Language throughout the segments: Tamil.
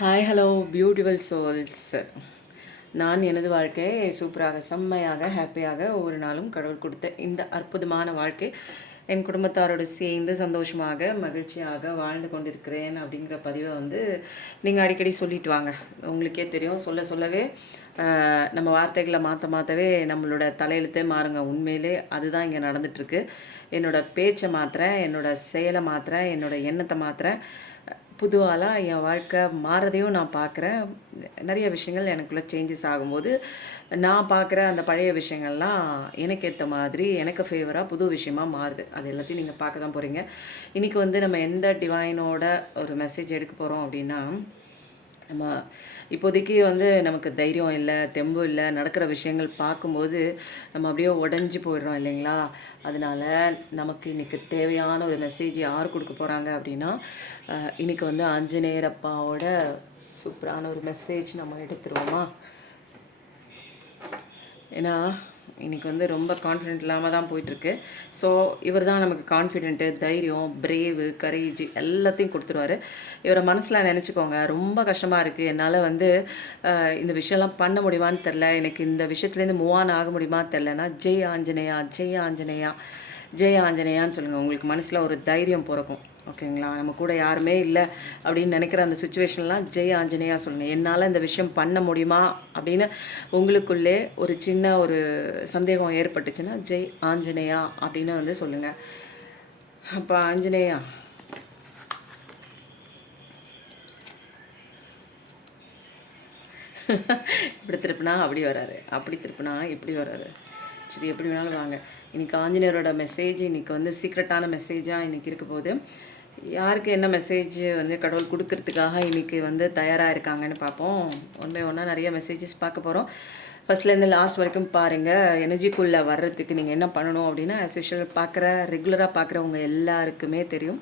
Hi hello beautiful souls. நான் எனது வாழ்க்கையை சூப்பராக செம்மையாக ஹாப்பியாக ஒவ்வொரு நாளும் கடவுள் கொடுத்த இந்த அற்புதமான வாழ்க்கை என் குடும்பத்தாரோடு சேர்ந்து சந்தோஷமாக மகிழ்ச்சியாக வாழ்ந்து கொண்டிருக்கிறேன் அப்படிங்கிற பதிவை நீங்கள் அடிக்கடி சொல்லிட்டு வாங்க. உங்களுக்கே தெரியும், சொல்ல சொல்லவே நம்ம வார்த்தைகளை மாற்றவே நம்மளோட தலையெழுத்தே மாறுங்க. உண்மையிலே அதுதான் இங்கே நடந்துகிட்ருக்கு. என்னோடய பேச்சை மாற்றுறேன், என்னோடய செயலை மாற்றுறேன், என்னோடய எண்ணத்தை மாற்றுறேன். புது ஆளாக என் வாழ்க்கை மாறதையும் நான் பார்க்குறேன். நிறைய விஷயங்கள் எனக்குள்ளே சேஞ்சஸ் ஆகும்போது நான் பார்க்குற அந்த பழைய விஷயங்கள்லாம் எனக்கு ஏற்ற மாதிரி எனக்கு ஃபேவராக புது விஷயமாக மாறுது. அது எல்லாத்தையும் நீங்கள் பார்க்க தான் போகிறீங்க. இன்றைக்கி நம்ம எந்த டிவைனோட ஒரு மெசேஜ் எடுக்க போகிறோம் அப்படின்னா, நம்ம இப்போதைக்கு நமக்கு தைரியம் இல்லை, தெம்பு இல்லை, நடக்கிற விஷயங்கள் பார்க்கும்போது நம்ம அப்படியே உடஞ்சி போயிடுறோம் இல்லைங்களா? அதனால் நமக்கு இன்றைக்கி தேவையான ஒரு மெசேஜ் யார் கொடுக்க போகிறாங்க அப்படின்னா, இன்றைக்கி ஆஞ்சநேயர் அப்பாவோட சூப்பரான ஒரு மெசேஜ் நம்ம எடுத்துருவோமா? ஏன்னா இன்றைக்கி ரொம்ப கான்ஃபிடென்ட் இல்லாமல் தான் போயிட்டுருக்கு. ஸோ இவர் தான் நமக்கு கான்ஃபிடென்ட்டு, தைரியம், பிரேவு, கரேஜ் எல்லாத்தையும் கொடுத்துருவாரு. இவரை மனசில் நினச்சிக்கோங்க. ரொம்ப கஷ்டமாக இருக்குது, என்னால் இந்த விஷயம்லாம் பண்ண முடியுமான்னு தெரில, எனக்கு இந்த விஷயத்துலேருந்து மூவ் ஆன் ஆக முடியுமா தெரிலனா, ஜெய் ஆஞ்சநேயா, ஜெய் ஆஞ்சநேயா, ஜெய் ஆஞ்சநேயான்னு சொல்லுங்கள். உங்களுக்கு மனசில் ஒரு தைரியம் பிறக்கும். ஓகேங்களா? நம்ம கூட யாருமே இல்லை அப்படின்னு நினைக்கிற அந்த சுச்சுவேஷன்லாம் ஜெய் ஆஞ்சநேயா சொல்லுங்கள். என்னால் இந்த விஷயம் பண்ண முடியுமா அப்படின்னு உங்களுக்குள்ளே ஒரு சின்ன ஒரு சந்தேகம் ஏற்பட்டுச்சுன்னா ஜெய் ஆஞ்சநேயா அப்படின்னு சொல்லுங்கள். அப்போ ஆஞ்சநேயா, இப்படி திருப்பினா அப்படி வராரு, அப்படி திருப்பினா இப்படி வராரு. சரி, எப்படி வேணாலும் வாங்க. இன்றைக்கி ஆஞ்சநேயரோட மெசேஜ் இன்றைக்கி சீக்ரெட்டான மெசேஜாக இன்றைக்கி இருக்க போது யாருக்கு என்ன மெசேஜ் கடவுள் கொடுக்கறதுக்காக இன்றைக்கி தயாராக இருக்காங்கன்னு பார்ப்போம். ஒன்றா நிறைய மெசேஜஸ் பார்க்க போகிறோம். ஃபஸ்ட்லேருந்து லாஸ்ட் வரைக்கும் பாருங்கள். எனர்ஜிக்குள்ளே வர்றதுக்கு நீங்கள் என்ன பண்ணணும் அப்படின்னா, ஆஸ் யூஷுவல் ரெகுலராக பார்க்குறவங்க எல்லாருக்குமே தெரியும்.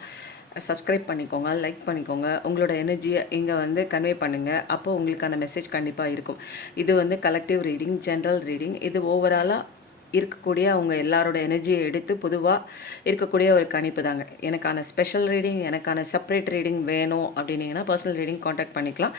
சப்ஸ்கிரைப் பண்ணிக்கோங்க, லைக் பண்ணிக்கோங்க, உங்களோட எனர்ஜியை இங்கே கன்வே பண்ணுங்கள். அப்போது உங்களுக்கான மெசேஜ் கண்டிப்பாக இருக்கும். இது கலெக்டிவ் ரீடிங், ஜென்ரல் ரீடிங். இது ஓவராலாக இருக்கக்கூடிய அவங்க எல்லாரோட எனர்ஜியை எடுத்து பொதுவாக இருக்கக்கூடிய ஒரு கணிப்பு தாங்க. எனக்கான ஸ்பெஷல் ரீடிங், எனக்கான செப்பரேட் ரீடிங் வேணும் அப்படின்னீங்கன்னா பர்சனல் ரீடிங் காண்டாக்ட் பண்ணிக்கலாம்.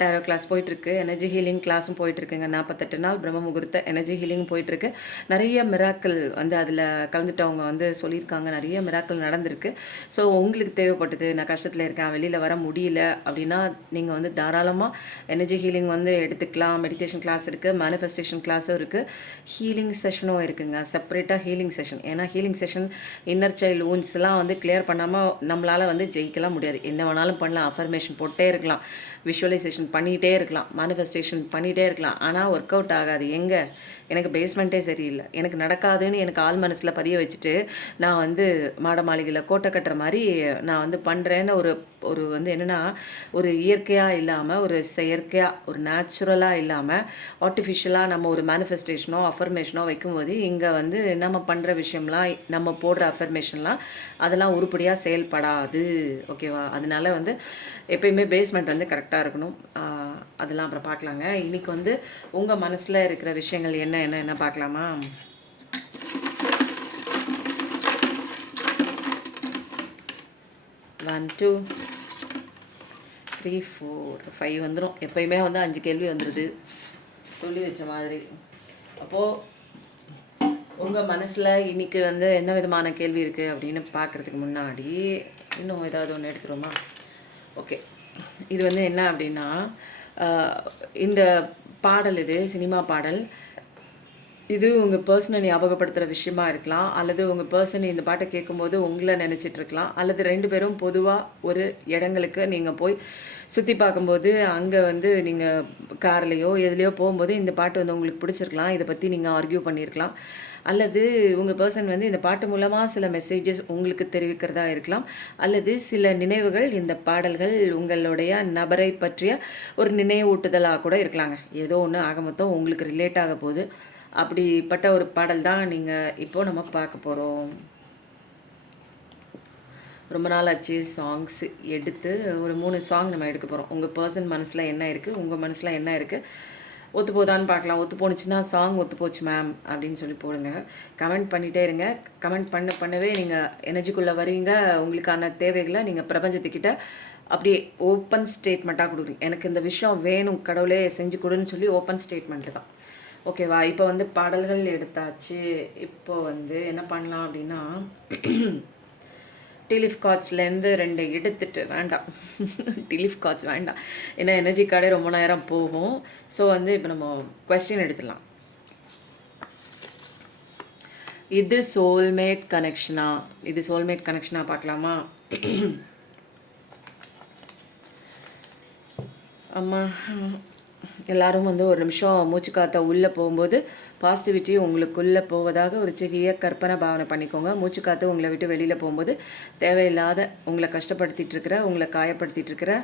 டேரோ கிளாஸ் போயிட்டுருக்கு, எனர்ஜி ஹீலிங் கிளாஸும் போயிட்டுருக்குங்க. 48 நாள் பிரம்ம முகூர்த்த எனர்ஜி ஹீலிங் போயிட்டுருக்கு. நிறைய மிராக்கள் அதில் கலந்துட்டவங்க சொல்லியிருக்காங்க. நிறைய மிராக்கள் நடந்திருக்கு. ஸோ உங்களுக்கு தேவைப்பட்டது, நான் கஷ்டத்தில் இருக்கேன், வெளியில் வர முடியல அப்படின்னா நீங்கள் தாராளமாக எனர்ஜி ஹீலிங் எடுத்துக்கலாம். மெடிடேஷன் கிளாஸ் இருக்குது, மேனிஃபெஸ்டேஷன் கிளாஸும் இருக்குது, ஹீலிங் செஷனும் இருக்குங்க. செப்பரேட்டாக ஹீலிங் செஷன். ஏன்னா ஹீலிங் செஷன் இன்னர் சைல்டு ஊன்ஸ்லாம் கிளியர் பண்ணாமல் நம்மளால் ஜெயிக்கலாம் முடியாது. என்ன வேணாலும் பண்ணலாம், அஃபர்மேஷன் போட்டே இருக்கலாம், விஷுவலைசேஷன் பண்ணிகிட்டே இருக்கலாம், மேனிஃபெஸ்டேஷன் பண்ணிகிட்டே இருக்கலாம். ஆனால் ஒர்க் அவுட் ஆகாது. எங்கே? எனக்கு பேஸ்மெண்ட்டே சரியில்லை, எனக்கு நடக்காதுன்னு எனக்கு ஆள் மனசில் பதிய வச்சுட்டு நான் மாட மாளிகையில் கோட்டை கட்டுற மாதிரி நான் பண்ணுறேன்னு ஒரு ஒரு என்னென்னா, ஒரு இயற்கையாக இல்லாமல், ஒரு செயற்கையாக, ஒரு நேச்சுரலாக இல்லாமல் ஆர்டிஃபிஷியலாக நம்ம ஒரு மேனிஃபெஸ்டேஷனோ அஃபர்மேஷனோ வைக்கும்போது இங்கே நம்ம பண்ணுற விஷயம்லாம், நம்ம போடுற அஃபர்மேஷன்லாம் அதெல்லாம் உருப்படியாக செயல்படாது. ஓகேவா? அதனால எப்பயுமே பேஸ்மெண்ட் கரெக்டாக இருக்கணும். அதெல்லாம் அப்புறம் பார்க்கலாங்க. இன்றைக்கி உங்கள் மனசில் இருக்கிற விஷயங்கள் என்ன என்ன என்ன பார்க்கலாமா? 1 2 3 4 5 வந்துடும். எப்பயுமே 5 கேள்வி வந்துடுது, சொல்லி வச்ச மாதிரி. அப்போது உங்கள் மனசில் இன்றைக்கி என்ன விதமான கேள்வி இருக்குது அப்படின்னு பார்க்குறதுக்கு முன்னாடி இன்னும் ஏதாவது ஒன்று எடுத்துருவோமா? ஓகே, இது என்ன அப்படின்னா, இந்த பாடல், இது சினிமா பாடல். இது உங்கள் பர்சனை ஞாபகப்படுத்துகிற விஷயமா இருக்கலாம், அல்லது உங்கள் பர்சன் இந்த பாட்டை கேட்கும்போது உங்களை நினச்சிட்ருக்கலாம், அல்லது 2 பேரும் பொதுவாக ஒரு இடங்களுக்கு நீங்கள் போய் சுற்றி பார்க்கும்போது அங்கே நீங்கள் கார்லேயோ எதுலேயோ போகும்போது இந்த பாட்டு உங்களுக்கு பிடிச்சிருக்கலாம். இதை பற்றி நீங்கள் ஆர்கியூ பண்ணியிருக்கலாம். அல்லது உங்கள் பர்சன் இந்த பாட்டு மூலமாக சில மெசேஜஸ் உங்களுக்கு தெரிவிக்கிறதா இருக்கலாம், அல்லது சில நினைவுகள், இந்த பாடல்கள் உங்களுடைய நபரை பற்றிய ஒரு நினைவூட்டுதலாக கூட இருக்கலாங்க. ஏதோ ஒன்று ஆக மொத்தம் உங்களுக்கு ரிலேட் ஆக போகுது. அப்படிப்பட்ட ஒரு பாடல் தான் இப்போது நம்ம பார்க்க போகிறோம். ரொம்ப நாள் ஆச்சு சாங்ஸ் எடுத்து. ஒரு 3 சாங் நம்ம எடுக்க போகிறோம். உங்கள் பர்சன் மனசில் என்ன இருக்குது, உங்கள் மனசில் என்ன இருக்குது, ஒத்து போதான்னு பார்க்கலாம். ஒத்து போணுச்சுன்னா சாங் ஒத்து போச்சு மேம் அப்படின்னு சொல்லி போடுங்க. கமெண்ட் பண்ணிகிட்டே இருங்க. கமெண்ட் பண்ணவே நீங்கள் எனர்ஜிக்குள்ளே வரீங்க. உங்களுக்கான தேவைகளை நீங்கள் பிரபஞ்சத்துக்கிட்ட அப்படியே ஓப்பன் ஸ்டேட்மெண்ட்டாக கொடுக்குறீங்க. எனக்கு இந்த விஷயம் வேணும் கடவுளே செஞ்சு கொடுன்னு சொல்லி ஓப்பன் ஸ்டேட்மெண்ட்டு தான். ஓகேவா? இப்போ வந்து பாடல்கள் எடுத்தாச்சு. இப்போ வந்து என்ன பண்ணலாம் அப்படின்னா டிலிஃப் கார்ட்ஸ்லேருந்து 2 எடுத்துட்டு வேண்டாம். டிலிஃப் கார்ட்ஸ் வேண்டாம். ஏன்னா எனர்ஜி கார்டே ரொம்ப நேரம் போகும். ஸோ வந்து இப்போ நம்ம கொஸ்டின் எடுத்துடலாம். இது சோல்மேட் கனெக்ஷனா? இது சோல்மேட் கனெக்ஷனா பார்க்கலாமா? அம்மா எல்லாரும் வந்து ஒரு நிமிஷம் மூச்சு காற்ற உள்ளே போகும்போது பாசிட்டிவிட்டி உங்களுக்குள்ளே போவதாக ஒரு சிறிய கற்பனை பாவனை பண்ணிக்கோங்க. மூச்சு காற்று உங்களை விட்டு வெளியில் போகும்போது தேவையில்லாத உங்களை கஷ்டப்படுத்திட்டு இருக்கிற, உங்களை காயப்படுத்திட்டு இருக்கிற,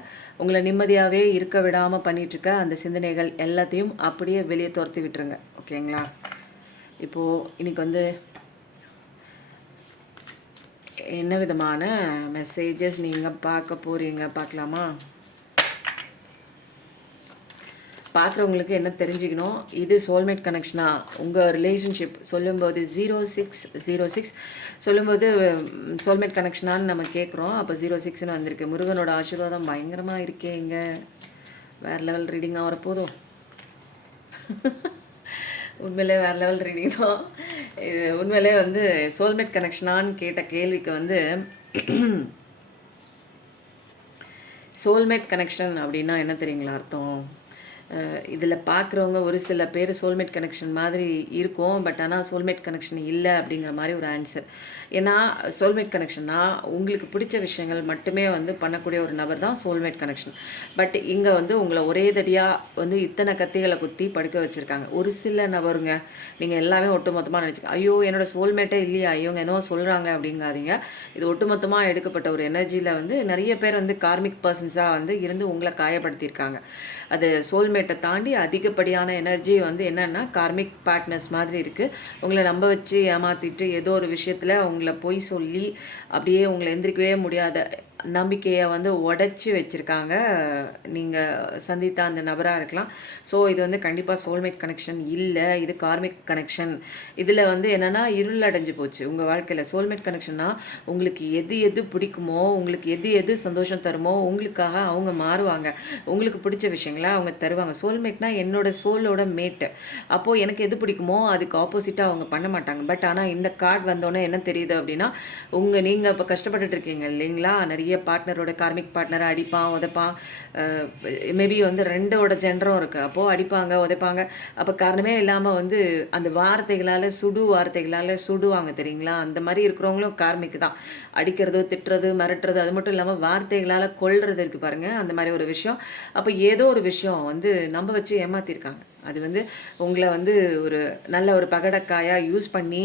உங்களை நிம்மதியாகவே இருக்க விடாமல் பண்ணிகிட்ருக்க அந்த சிந்தனைகள் எல்லாத்தையும் அப்படியே வெளியே துரத்தி விட்டுருங்க. ஓகேங்களா? இப்போது இன்றைக்கி வந்து என்ன விதமான மெசேஜஸ் நீங்கள் பார்க்க போகிறீங்க பார்க்கலாமா? பார்க்குறவங்களுக்கு என்ன தெரிஞ்சுக்கணும், இது சோல்மேட் கனெக்ஷனா? உங்கள் ரிலேஷன்ஷிப் சொல்லும்போது 0606 சொல்லும்போது சோல்மேட் கனெக்ஷனான்னு நம்ம கேட்குறோம். அப்போ 06ன்னு வந்திருக்கு. முருகனோட ஆசீர்வாதம் பயங்கரமாக இருக்கே. இங்கே வேறு லெவல் ரீடிங்காக வரப்போதும். உண்மையிலே வேறு லெவல் ரீடிங் தான் இது. உண்மையிலே வந்து சோல்மேட் கனெக்ஷனான்னு கேட்ட கேள்விக்கு வந்து சோல்மேட் கனெக்ஷன் அப்படின்னா என்ன தெரியுங்களா அர்த்தம்? இதில் பார்க்குறவங்க ஒரு சில பேர் சோல்மேட் கனெக்ஷன் மாதிரி இருக்கும். பட் ஆனால் சோல்மேட் கனெக்ஷன் இல்லை அப்படிங்கிற மாதிரி ஒரு ஆன்சர். ஏன்னா சோல்மேட் கனெக்ஷன்னா உங்களுக்கு பிடிச்ச விஷயங்கள் மட்டுமே வந்து பண்ணக்கூடிய ஒரு நபர் தான் சோல்மேட் கனெக்ஷன். பட் இங்கே வந்து உங்களை ஒரே தடியாக வந்து இத்தனை கத்திகளை குத்தி படுக்க வச்சுருக்காங்க. ஒரு சில நபருங்க, நீங்கள் எல்லாமே ஒட்டுமொத்தமாக நினச்சிக்க, ஐயோ என்னோடய சோல்மேட்டே இல்லையா, இவங்க என்னவோ சொல்கிறாங்க அப்படிங்காதீங்க. இது ஒட்டுமொத்தமாக எடுக்கப்பட்ட ஒரு எனர்ஜியில் வந்து நிறைய பேர் வந்து கார்மிக் பர்சன்ஸாக வந்து இருந்து உங்களை காயப்படுத்தியிருக்காங்க. அது சோல்மேட்டை தாண்டி அதிகப்படியான எனர்ஜி வந்து என்னென்னா கார்மிக் பார்ட்னர்ஸ் மாதிரி இருக்குது. உங்களை நம்ப வச்சு ஏமாற்றிட்டு ஏதோ ஒரு விஷயத்தில் உங்களை பொய் சொல்லி அப்படியே உங்களை எந்திரிக்கவே முடியாத நம்பிக்கையை வந்து உடச்சி வச்சுருக்காங்க. நீங்கள் சந்தித்த அந்த நபராக இருக்கலாம். ஸோ இது வந்து கண்டிப்பாக சோல்மேட் கனெக்ஷன் இல்லை, இது கார்மிக் கனெக்ஷன். இதில் வந்து என்னென்னா இருள் அடைஞ்சு போச்சு உங்கள் வாழ்க்கையில். சோல்மேட் கனெக்ஷன்னா உங்களுக்கு எது எது பிடிக்குமோ, உங்களுக்கு எது எது சந்தோஷம் தருமோ உங்களுக்காக அவங்க மாறுவாங்க. உங்களுக்கு பிடிச்ச விஷயங்களை அவங்க தருவாங்க. சோல்மேட்னா என்னோட சோலோட மேட்டு. அப்போது எனக்கு எது பிடிக்குமோ அதுக்கு ஆப்போசிட்டாக அவங்க பண்ண மாட்டாங்க. பட் ஆனால் இந்த கார்டு வந்தோன்னே என்ன தெரியுது அப்படின்னா, நீங்கள் இப்போ கஷ்டப்பட்டுட்டு இருக்கீங்க இல்லைங்களா? நிறைய பார்ட்னரோட கார்மிக் பார்ட்னரை அடிப்பான் உதைப்பான். மேபி வந்து 2ஓட ஜெண்டரும் இருக்குது. அப்போது அடிப்பாங்க உதைப்பாங்க. அப்போ காரணமே இல்லாமல் வந்து அந்த வார்த்தைகளால் வார்த்தைகளால் சுடுவாங்க தெரியுங்களா? அந்த மாதிரி இருக்கிறவங்களும் கார்மிக் தான். அடிக்கிறதோ திட்டுறது மிரட்டுறது அது மட்டும் இல்லாமல் வார்த்தைகளால் கொல்றது இருக்குது பாருங்கள், அந்த மாதிரி ஒரு விஷயம். அப்போ ஏதோ ஒரு விஷயம் வந்து நம்ப வச்சு ஏமாற்றிருக்காங்க. அது வந்து உங்களை வந்து ஒரு நல்ல ஒரு பகடக்காயாக யூஸ் பண்ணி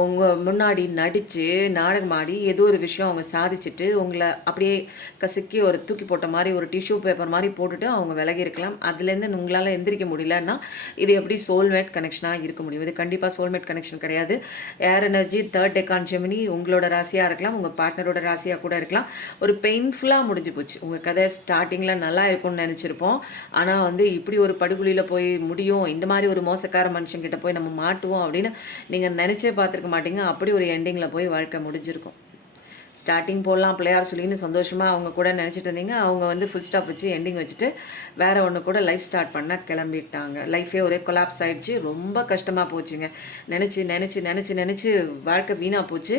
உங்கள் முன்னாடி நடித்து நாடகமாடி ஏதோ ஒரு விஷயம் அவங்க சாதிச்சுட்டு உங்களை அப்படியே கசக்கி ஒரு தூக்கி போட்ட மாதிரி ஒரு டிஷ்யூ பேப்பர் மாதிரி போட்டுட்டு அவங்க விலகி இருக்கலாம். அதுலேருந்து உங்களால் எந்திரிக்க முடியலன்னா இது எப்படி சோல்மேட் கனெக்ஷனாக இருக்க முடியும்? இது கண்டிப்பாக சோல்மேட் கனெக்ஷன் கிடையாது. ஏர் எனர்ஜி 3rd டெக்கான் ஜெமினி உங்களோட ராசியாக இருக்கலாம், உங்கள் பார்ட்னரோட ராசியாக கூட இருக்கலாம். ஒரு பெயின்ஃபுல்லாக முடிஞ்சு போச்சு உங்கள் கதை. ஸ்டார்டிங்கில் நல்லா இருக்கும்னு நினச்சிருப்போம். ஆனால் வந்து இப்படி ஒரு படுகொலியில் போய் முடியும், இந்த மாதிரி ஒரு மோசக்கார மனுஷங்கிட்ட போய் நம்ம மாட்டுவோம் அப்படின்னு நீங்கள் நினச்சே பார்த்துருக்க மாட்டீங்க. அப்படி ஒரு எண்டிங்கில் போய் வாழ்க்கை முடிஞ்சிருக்கும். ஸ்டார்டிங் போடலாம் பிள்ளையார் சொல்லின்னு சந்தோஷமாக அவங்க கூட நினச்சிட்டு இருந்தீங்க. அவங்க வந்து ஃபுல் ஸ்டாப் வச்சு எண்டிங் வச்சுட்டு வேறு ஒன்று கூட லைஃப் ஸ்டார்ட் பண்ண கிளம்பிட்டாங்க. லைஃபே ஒரே கொலாப்ஸ் ஆகிடுச்சு. ரொம்ப கஷ்டமாக போச்சுங்க. நினச்சி நினச்சி நினச்சி நினச்சி வாழ்க்கை வீணாக போச்சு.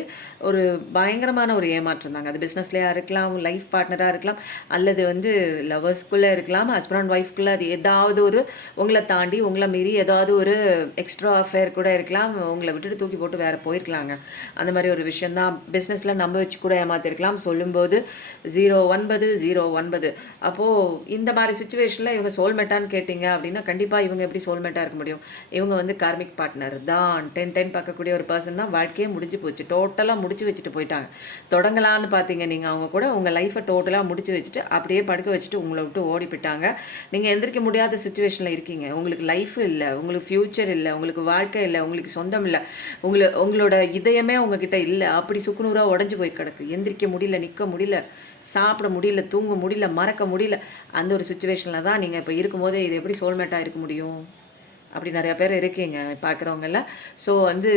ஒரு பயங்கரமான ஒரு ஏமாற்றம் தாங்க. அது பிஸ்னஸ்லேயே இருக்கலாம், லைஃப் பார்ட்னராக இருக்கலாம், அல்லது வந்து லவர்ஸ்குள்ளே இருக்கலாம், ஹஸ்பண்ட் அண்ட் ஒய்ஃப்குள்ளே. அது ஏதாவது ஒரு உங்களை தாண்டி உங்களை மீறி ஏதாவது ஒரு எக்ஸ்ட்ரா அஃபேர் கூட இருக்கலாம். உங்களை விட்டுட்டு தூக்கி போட்டு வேறு போயிருக்கலாங்க. அந்த மாதிரி ஒரு விஷயந்தான். பிஸ்னஸில் நம்ப வச்சு கூட ஏமாத்திருக்கலாம். சொல்லும்போது 0909. அப்போது இந்த மாதிரி சுச்சுவேஷனில் இவங்க சோல்மேட்டான்னு கேட்டிங்க அப்படின்னா கண்டிப்பாக இவங்க எப்படி சோல்மேட்டாக இருக்க முடியும்? இவங்க வந்து கார்மிக் பார்ட்னர் தான். 10 பார்க்கக்கூடிய ஒரு பர்சன் தான். வாழ்க்கையே முடிஞ்சு போச்சு. டோட்டலாக முடிச்சு வச்சுட்டு போயிட்டாங்க. தொடங்கலான்னு பார்த்தீங்க நீங்கள், அவங்க கூட உங்கள் லைஃப்பை டோட்டலாக முடிச்சு வச்சுட்டு அப்படியே படுக்க வச்சுட்டு உங்களை விட்டு ஓடி போயிட்டாங்க. நீங்கள் எந்திரிக்க முடியாத சுச்சுவேஷனில் இருக்கீங்க. உங்களுக்கு லைஃப் இல்லை, உங்களுக்கு ஃப்யூச்சர் இல்லை, உங்களுக்கு வாழ்க்கை இல்லை, உங்களுக்கு சொந்தம் இல்லை, உங்களோட இதயமே உங்ககிட்ட இல்லை. அப்படி சுக்குநூறாக உடஞ்சி போய் கிடக்கு. எந்திரிக்க முடியல, நிற்க முடியல, சாப்பிட முடியல, தூங்க முடியல, மறக்க முடியல. அந்த ஒரு சுச்சுவேஷனில் தான் நீங்கள் இப்போ இருக்கும்போது இது எப்படி சோல்மேட்டாக இருக்க முடியும்? அப்படி நிறையா பேர் இருக்கீங்க பார்க்குறவங்கள. ஸோ வந்து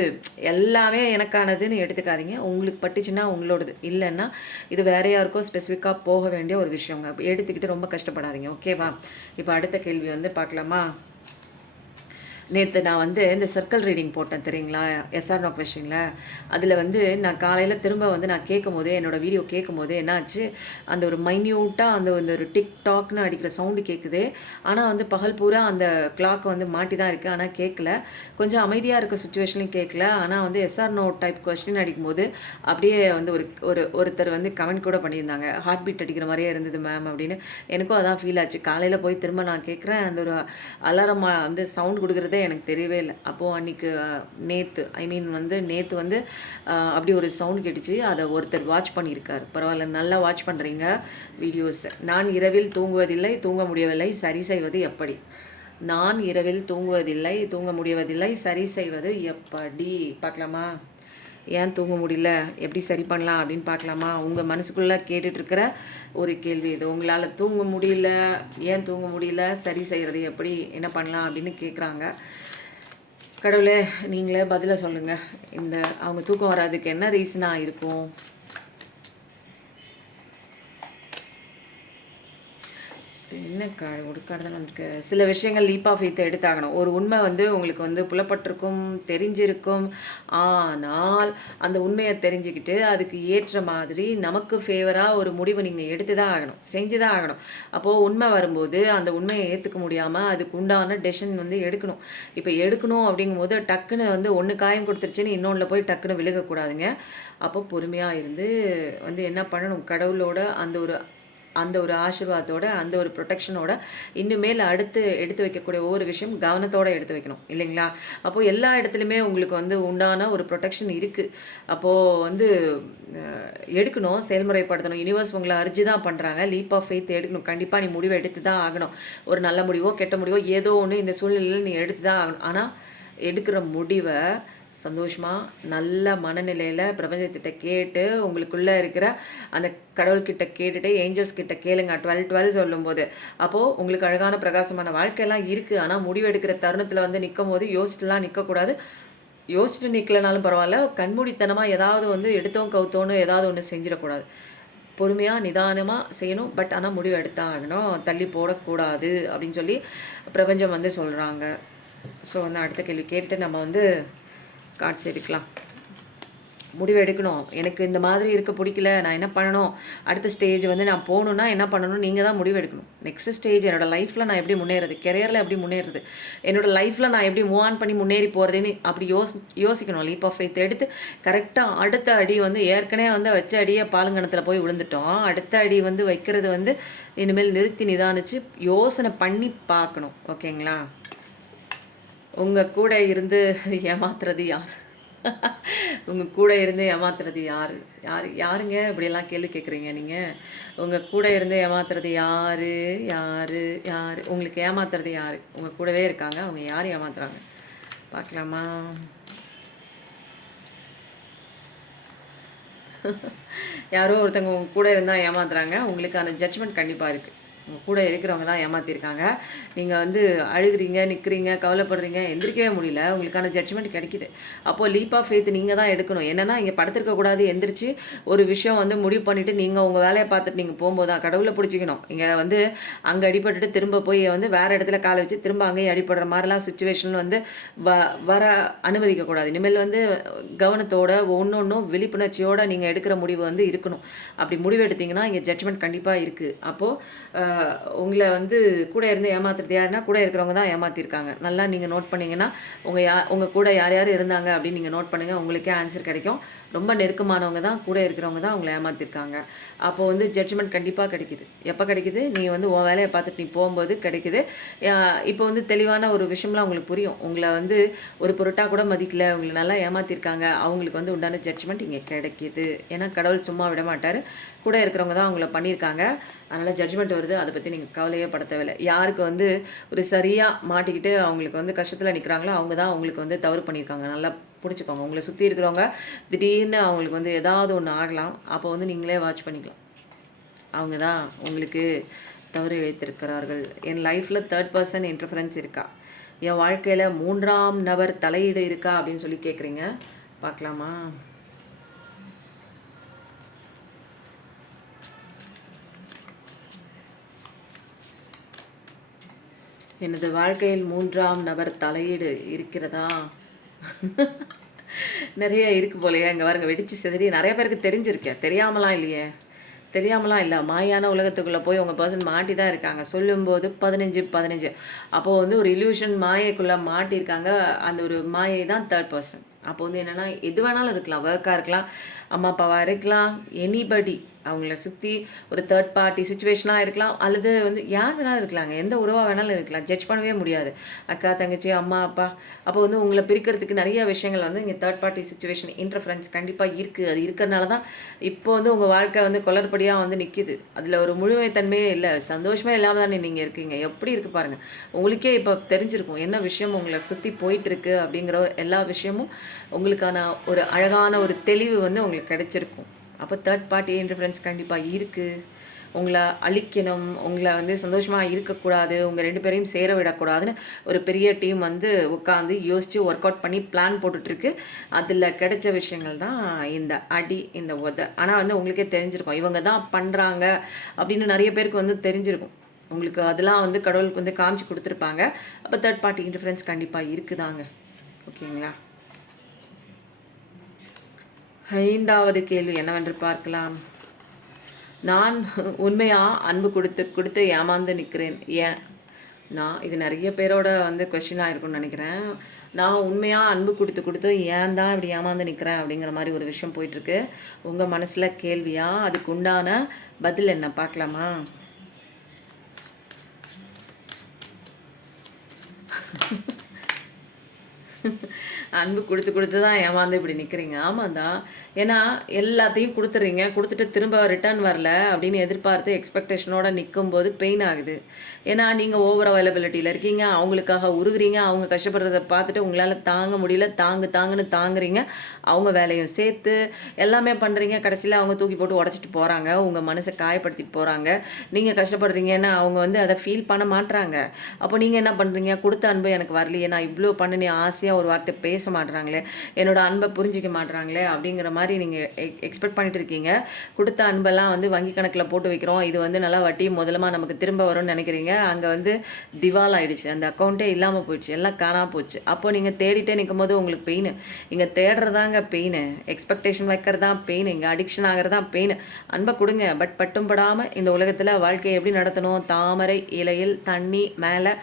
எல்லாமே எனக்கானதுன்னு எடுத்துக்காதீங்க. உங்களுக்கு பட்டுச்சுன்னா உங்களோடது, இல்லைன்னா இது வேற யாருக்கோ ஸ்பெசிஃபிக்காக போக வேண்டிய ஒரு விஷயங்க. எடுத்துக்கிட்டு ரொம்ப கஷ்டப்படாதீங்க. ஓகேவா? இப்போ அடுத்த கேள்வி வந்து பார்க்கலாமா? நேற்று நான் வந்து இந்த சர்க்கிள் ரீடிங் போட்டேன் தெரியுங்களா, எஸ்ஆர் நோ கொஷினில். அதில் வந்து நான் காலையில் திரும்ப வந்து நான் கேட்கும் போதே, என்னோடய வீடியோ கேட்கும் போதே என்னாச்சு, அந்த ஒரு மைன்யூட்டாக அந்த ஒரு டிக்டாக்னு அடிக்கிற சவுண்டு கேட்குது. ஆனால் வந்து பகல் பூரா அந்த கிளாக் வந்து மாட்டி தான் இருக்குது, ஆனால் கேட்கல. கொஞ்சம் அமைதியாக இருக்க சுச்சுவேஷன்லையும் கேட்கல. ஆனால் வந்து எஸ்ஆர் நோ டைப் கொஸ்டின் அடிக்கும்போது அப்படியே வந்து ஒருத்தர் வந்து கமெண்ட் கூட பண்ணியிருந்தாங்க, ஹார்ட் பீட் அடிக்கிற மாதிரியே இருந்தது மேம் அப்படின்னு. எனக்கும் அதான் ஃபீல் ஆச்சு. காலையில் போய் திரும்ப நான் கேட்குறேன், அந்த ஒரு அலாரம் வந்து சவுண்ட் கொடுக்குறதே எனக்கு தெரியவே இல்லை. அப்போது அன்றைக்கி நேற்று வந்து அப்படி ஒரு சவுண்ட் கேட்டுச்சு. அதை ஒருத்தர் வாட்ச் பண்ணியிருக்காரு. பரவாயில்ல, நல்லா வாட்ச் பண்ணுறீங்க வீடியோஸ். நான் இரவில் தூங்குவதில்லை, தூங்க முடியவில்லை, சரி செய்வது எப்படி? நான் இரவில் தூங்குவதில்லை, தூங்க முடியவதில்லை, சரி செய்வது எப்படி? பார்க்கலாமா? ஏன் தூங்க முடியல, எப்படி சரி பண்ணலாம் அப்படின்னு பார்க்கலாமா? உங்கள் மனசுக்குள்ளே கேட்டுட்ருக்கிற ஒரு கேள்வி இது. உங்களால் தூங்க முடியல, ஏன் தூங்க முடியல, சரி செய்கிறது எப்படி, என்ன பண்ணலாம் அப்படின்னு கேட்குறாங்க. கடவுளே, நீங்களே பதிலை சொல்லுங்கள். அவங்க தூக்கம் வராதுக்கு என்ன ரீசனாக இருக்கும்? என்ன கார்டு, ஒரு கார்டு தான் வந்திருக்கு. சில விஷயங்கள் லீப் ஆஃப் ஃபெய்த்தை எடுத்தாகணும். ஒரு உண்மை வந்து உங்களுக்கு வந்து புலப்பட்டிருக்கும், தெரிஞ்சிருக்கும். ஆனால் அந்த உண்மையை தெரிஞ்சுக்கிட்டு அதுக்கு ஏற்ற மாதிரி நமக்கு ஃபேவராக ஒரு முடிவு நீங்கள் எடுத்து தான் ஆகணும், செஞ்சு தான் ஆகணும். அப்போது உண்மை வரும்போது அந்த உண்மையை ஏற்றுக்க முடியாமல் அதுக்கு உண்டான டெசிஷன் வந்து எடுக்கணும். இப்போ எடுக்கணும் அப்படிங்கும்போது டக்குன்னு வந்து ஒன்று காயம் கொடுத்துருச்சுன்னு இன்னொன்றில் போய் டக்குன்னு விழுகக்கூடாதுங்க. அப்போ பொறுமையாக இருந்து வந்து என்ன பண்ணணும், கடவுளோட அந்த ஒரு ஆசீர்வாதத்தோட, அந்த ஒரு ப்ரொடெக்ஷனோட இன்னுமேல் அடுத்து எடுத்து வைக்கக்கூடிய ஒவ்வொரு விஷயம் கவனத்தோடு எடுத்து வைக்கணும் இல்லைங்களா? அப்போது எல்லா இடத்துலையுமே உங்களுக்கு வந்து உண்டான ஒரு ப்ரொடெக்ஷன் இருக்குது. அப்போது வந்து எடுக்கணும், செயல்முறைப்படுத்தணும். யூனிவர்ஸ் உங்களை அரிஞ்சு தான் பண்ணுறாங்க. லீப் ஆஃப் ஃபெய்த் எடுக்கணும். கண்டிப்பாக நீ முடிவை எடுத்து தான் ஆகணும். ஒரு நல்ல முடிவோ கெட்ட முடிவோ ஏதோ ஒன்று இந்த சூழ்நிலையில் நீ எடுத்து தான் ஆகணும். ஆனால் எடுக்கிற முடிவை சந்தோஷமாக நல்ல மனநிலையில் பிரபஞ்சத்திட்ட கேட்டு, உங்களுக்குள்ளே இருக்கிற அந்த கடவுள்கிட்ட கேட்டுட்டு ஏஞ்சல்ஸ் கிட்ட கேளுங்க. 12 சொல்லும்போது அப்போது உங்களுக்கு அழகான பிரகாசமான வாழ்க்கையெல்லாம் இருக்குது. ஆனால் முடிவெடுக்கிற தருணத்தில் வந்து நிற்கும் போது யோசிச்சுட்டுலாம் நிற்கக்கூடாது. யோசிச்சுட்டு நிற்கலனாலும் பரவாயில்ல, கண்மூடித்தனமாக ஏதாவது வந்து எடுத்தோம் கவுத்தோன்னு ஏதாவது ஒன்று செஞ்சிடக்கூடாது. பொறுமையாக நிதானமாக செய்யணும். பட் ஆனால் முடிவு எடுத்தான் ஆகணும், தள்ளி போடக்கூடாது அப்படின்னு சொல்லி பிரபஞ்சம் வந்து சொல்கிறாங்க. ஸோ வந்து அடுத்த கேள்வி கேட்டுட்டு நம்ம வந்து கார்ட்ஸ் எடுக்கலாம். முடிவு எடுக்கணும். எனக்கு இந்த மாதிரி இருக்க பிடிக்கல, நான் என்ன பண்ணணும், அடுத்த ஸ்டேஜ் வந்து நான் போகணுன்னா என்ன பண்ணணும், நீங்கள் தான் முடிவு எடுக்கணும். நெக்ஸ்ட் ஸ்டேஜ் என்னோடய லைஃப்பில் நான் எப்படி முன்னேறது, கெரியரில் எப்படி முன்னேறது, என்னோடய லைஃப்பில் நான் எப்படி மூவ் ஆன் பண்ணி முன்னேறி போகிறதுன்னு அப்படி யோசிக்கணும். லீப் ஆஃப் ஃபெய்த் எடுத்து கரெக்டாக அடுத்த அடி வந்து ஏற்கனவே வந்து வச்ச அடியை பாலுங்கணத்தில் போய் விழுந்துட்டோம். அடுத்த அடி வந்து வைக்கிறது வந்து இனிமேல் நிறுத்தி நிதானித்து யோசனை பண்ணி பார்க்கணும். ஓகேங்களா? உங்கள் கூட இருந்து ஏமாத்துறது யார்? உங்கள் கூட இருந்து ஏமாத்துறது யாருங்க? இப்படியெல்லாம் கேள்வி கேட்குறீங்க நீங்கள். உங்கள் கூட இருந்து ஏமாத்துறது யார்? உங்களுக்கு ஏமாத்துறது யார்? உங்கள் கூடவே இருக்காங்க, அவங்க யார் ஏமாத்துறாங்க பார்க்கலாமா? யாரோ ஒருத்தவங்க உங்கள் கூட இருந்தால் ஏமாத்துறாங்க. உங்களுக்கான ஜட்ஜ்மெண்ட் கண்டிப்பாக இருக்குது. உங்கள் கூட இருக்கிறவங்க தான் ஏமாற்றிருக்காங்க. நீங்கள் வந்து அழுகிறீங்க, நிற்கிறீங்க, கவலைப்படுறீங்க, எந்திரிக்கவே முடியல. உங்களுக்கான ஜட்ஜ்மெண்ட் கிடைக்கிது. அப்போது லீப் ஆஃப் ஃபெய்த் நீங்கள் தான் எடுக்கணும். என்னென்னா இங்கே படுத்திருக்கக்கூடாது, எந்திரிச்சு ஒரு விஷயம் வந்து முடிவு பண்ணிவிட்டு நீங்கள் உங்கள் வேலையை பார்த்துட்டு நீங்கள் போகும்போது தான் கடவுளை பிடிச்சிக்கணும். இங்கே வந்து அங்கே அடிபட்டுட்டு திரும்ப போய் வந்து வேறு இடத்துல காலை வச்சு திரும்ப அங்கேயும் அடிபடுற மாதிரிலாம் சுச்சுவேஷன் வந்து வர அனுமதிக்கக்கூடாது. இனிமேல் வந்து கவனத்தோட ஒன்றும் விழிப்புணர்ச்சியோடு நீங்கள் எடுக்கிற முடிவு வந்து இருக்கணும். அப்படி முடிவு எடுத்தீங்கன்னா இங்கே ஜட்ஜ்மெண்ட் கண்டிப்பாக இருக்குது. அப்போது உங்களை வந்து கூட இருந்து ஏமாத்துறது யாருன்னா கூட இருக்கிறவங்க தான் ஏமாற்றிருக்காங்க. நல்லா நீங்கள் நோட் பண்ணிங்கன்னா உங்கள் கூட யார் யார் இருந்தாங்க அப்படின்னு நீங்கள் நோட் பண்ணுங்கள், உங்களுக்கே ஆன்சர் கிடைக்கும். ரொம்ப நெருக்கமானவங்க தான், கூட இருக்கிறவங்க தான் உங்களை ஏமாற்றிருக்காங்க. அப்போது வந்து ஜட்ஜ்மெண்ட் கண்டிப்பாக கிடைக்கிது. எப்போ கிடைக்கிது? நீங்கள் வந்து உன் வேலையை பார்த்துட்டு நீ போகும்போது கிடைக்கிது. இப்போ வந்து தெளிவான ஒரு விஷயம்லாம் உங்களுக்கு புரியும். உங்களை வந்து ஒரு பொருட்டாக கூட மதிக்கல, உங்களை நல்லா ஏமாற்றிருக்காங்க, அவங்களுக்கு வந்து உண்டான ஜட்ஜ்மெண்ட் இங்கே கிடைக்கிது. ஏன்னா கடவுள் சும்மா விட மாட்டார். கூட இருக்கிறவங்க தான் அவங்கள பண்ணியிருக்காங்க. அதனால் ஜட்ஜ்மெண்ட் வருது. அதை பற்றி நீங்கள் கவலையே பட தேவையில்லை. யாருக்கு வந்து ஒரு சரியாக மாட்டிக்கிட்டு அவங்களுக்கு வந்து கஷ்டத்தில் நிற்கிறாங்களோ அவங்க தான் அவங்களுக்கு வந்து தவறு பண்ணியிருக்காங்க. நல்லா பிடிச்சிக்கோங்க. உங்களை சுற்றி இருக்கிறவங்க திடீர்னு அவங்களுக்கு வந்து ஏதாவது ஒன்று ஆகலாம். அப்போ வந்து நீங்களே வாட்ச் பண்ணிக்கலாம். அவங்க தான் உங்களுக்கு தவறு இழைத்திருக்கிறார்கள். என் லைஃப்பில் 3rd பர்சன் இன்டர்ஃபரன்ஸ் இருக்கா? என் வாழ்க்கையில் 3ஆம் நபர் தலையீடு இருக்கா அப்படின்னு சொல்லி கேட்குறீங்க. பார்க்கலாமா? எனது வாழ்க்கையில் 3ஆம் நபர் தலையீடு இருக்கிறதா? நிறைய இருக்கு போலயே. அங்கே பாருங்க, வெடிச்சு சிதறி நிறைய பேருக்கு தெரிஞ்சிருக்கேன். தெரியாமலாம் இல்லையே, தெரியாமலாம் இல்லை. மாயான உலகத்துக்குள்ளே போய் உங்கள் பர்சன் மாட்டி தான் இருக்காங்க. சொல்லும்போது 15 அப்போது வந்து ஒரு இல்யூஷன் மாயைக்குள்ளே மாட்டியிருக்காங்க. அந்த ஒரு மாயை தான் தேர்ட் பர்சன். அப்போ வந்து என்னென்னா, எது வேணாலும் இருக்கலாம். ஒர்க்காக இருக்கலாம், அம்மா அப்பாவாக இருக்கலாம், எனிபடி அவங்கள சுற்றி ஒரு தேர்ட் பார்ட்டி சுச்சுவேஷனாக இருக்கலாம், அல்லது வந்து யார் வேணாலும் இருக்கலாங்க. எந்த உறவாக வேணாலும் இருக்கலாம். ஜட்ஜ் பண்ணவே முடியாது. அக்கா தங்கச்சி அம்மா அப்பா. அப்போ வந்து உங்களை பிரிக்கிறதுக்கு நிறைய விஷயங்கள் வந்து இங்கே தேர்ட் பார்ட்டி சுச்சுவேஷன் இன்டர்ஃபரன்ஸ் கண்டிப்பாக இருக்குது. அது இருக்கிறனால தான் இப்போ வந்து உங்கள் வாழ்க்கை வந்து குளறுபடியாக வந்து நிற்கிது. அதில் ஒரு முழுமைத்தன்மையே இல்லை. சந்தோஷமே இல்லாமல் தானே நீங்கள் இருக்கீங்க. எப்படி இருக்குது பாருங்கள். உங்களுக்கே இப்போ தெரிஞ்சிருக்கும் என்ன விஷயம் உங்களை சுற்றி போயிட்டுருக்கு அப்படிங்கிற எல்லா விஷயமும் உங்களுக்கான ஒரு அழகான ஒரு தெளிவு வந்து உங்களுக்கு கிடைச்சிருக்கும். அப்போ தேர்ட் பார்ட்டி இன்டர்ஃபரன்ஸ் கண்டிப்பாக இருக்குது. உங்களை அழிக்கணும், உங்களை வந்து சந்தோஷமாக இருக்கக்கூடாது, உங்கள் 2 பேரையும் சேர விடக்கூடாதுன்னு ஒரு பெரிய டீம் வந்து உட்காந்து யோசித்து ஒர்க் அவுட் பண்ணி பிளான் போட்டுட்ருக்கு. அதில் கிடைச்ச விஷயங்கள் தான் இந்த அடி, இந்த உதை. ஆனால் வந்து உங்களுக்கே தெரிஞ்சிருக்கும் இவங்க தான் பண்ணுறாங்க அப்படின்னு. நிறைய பேருக்கு வந்து தெரிஞ்சிருக்கும். உங்களுக்கு அதெல்லாம் வந்து கடவுளுக்கு வந்து காமிச்சு கொடுத்துருப்பாங்க. அப்போ தேர்ட் பார்ட்டி இன்டர்ஃபரன்ஸ் கண்டிப்பாக இருக்குதாங்க. ஓகேங்களா? 5வது கேள்வி என்னவென்று பார்க்கலாம். நான் உண்மையாக அன்பு கொடுத்து ஏமாந்து நிற்கிறேன். ஏன்? இது நிறைய பேரோட வந்து கொஸ்டினாக இருக்கும்னு நினைக்கிறேன். நான் உண்மையாக அன்பு கொடுத்து ஏன் தான் இப்படி ஏமாந்து நிற்கிறேன் அப்படிங்கிற மாதிரி ஒரு விஷயம் போயிட்டுருக்கு. உங்கள் மனசில் கேள்வியா? அதுக்கு உண்டான பதில் என்ன பார்க்கலாமா? அன்பு கொடுத்து தான் ஏமாந்து இப்படி நிற்கிறீங்க. ஆமாம் தான். ஏன்னா எல்லாத்தையும் கொடுத்துட்றீங்க, கொடுத்துட்டு திரும்ப ரிட்டர்ன் வரல அப்படின்னு எதிர்பார்த்து எக்ஸ்பெக்டேஷனோட நிற்கும்போது பெயின் ஆகுது. ஏன்னா நீங்கள் ஓவர் அவைலபிலிட்டியில் இருக்கீங்க, அவங்களுக்காக உருகுறீங்க, அவங்க கஷ்டப்படுறத பார்த்துட்டு உங்களால் தாங்க முடியல, தாங்குன்னு தாங்குறீங்க. அவங்க வேலையும் சேர்த்து எல்லாமே பண்ணுறீங்க. கடைசியில் அவங்க தூக்கி போட்டு உடச்சிட்டு போகிறாங்க, உங்கள் மனசை காயப்படுத்திட்டு போகிறாங்க. நீங்கள் கஷ்டப்படுறீங்கன்னா அவங்க வந்து அதை ஃபீல் பண்ண மாட்டுறாங்க. அப்போ நீங்கள் என்ன பண்ணுறீங்க? கொடுத்த அன்பு எனக்கு வரலையே, நான் இவ்வளோ பண்ணி ஆசையாக ஒரு வார்த்தை பேச மாட்டுறாங்களே, என்னோட அன்பை புரிஞ்சிக்க மாட்டுறாங்களே அப்படிங்கிற மாதிரி நீங்கள் எக்ஸ்பெக்ட் பண்ணிட்டு இருக்கீங்க. கொடுத்த அன்பெல்லாம் வந்து வங்கி கணக்கில் போட்டு வைக்கிறோம், இது வந்து நல்லா வட்டி முதலமாக நமக்கு திரும்ப வரும்னு நினைக்கிறீங்க. அங்கே வந்து திவால் ஆகிடுச்சு, அந்த அக்கௌண்ட்டே இல்லாமல் போயிடுச்சு, எல்லாம் காணாமல் போச்சு. அப்போ நீங்கள் தேடிட்டே நிற்கும் போது உங்களுக்கு பெயின். இங்கே தேடுறதாங்க பெயின், எக்ஸ்பெக்டேஷன் வைக்கிறதா பெயின், இங்கே அடிக்ஷன் ஆகிறதா பெயின். அன்பை கொடுங்க, பட் பட்டும் படாமல் இந்த உலகத்தில் வாழ்க்கையை எப்படி நடத்தணும்? தாமரை இலையில் தண்ணி மேலே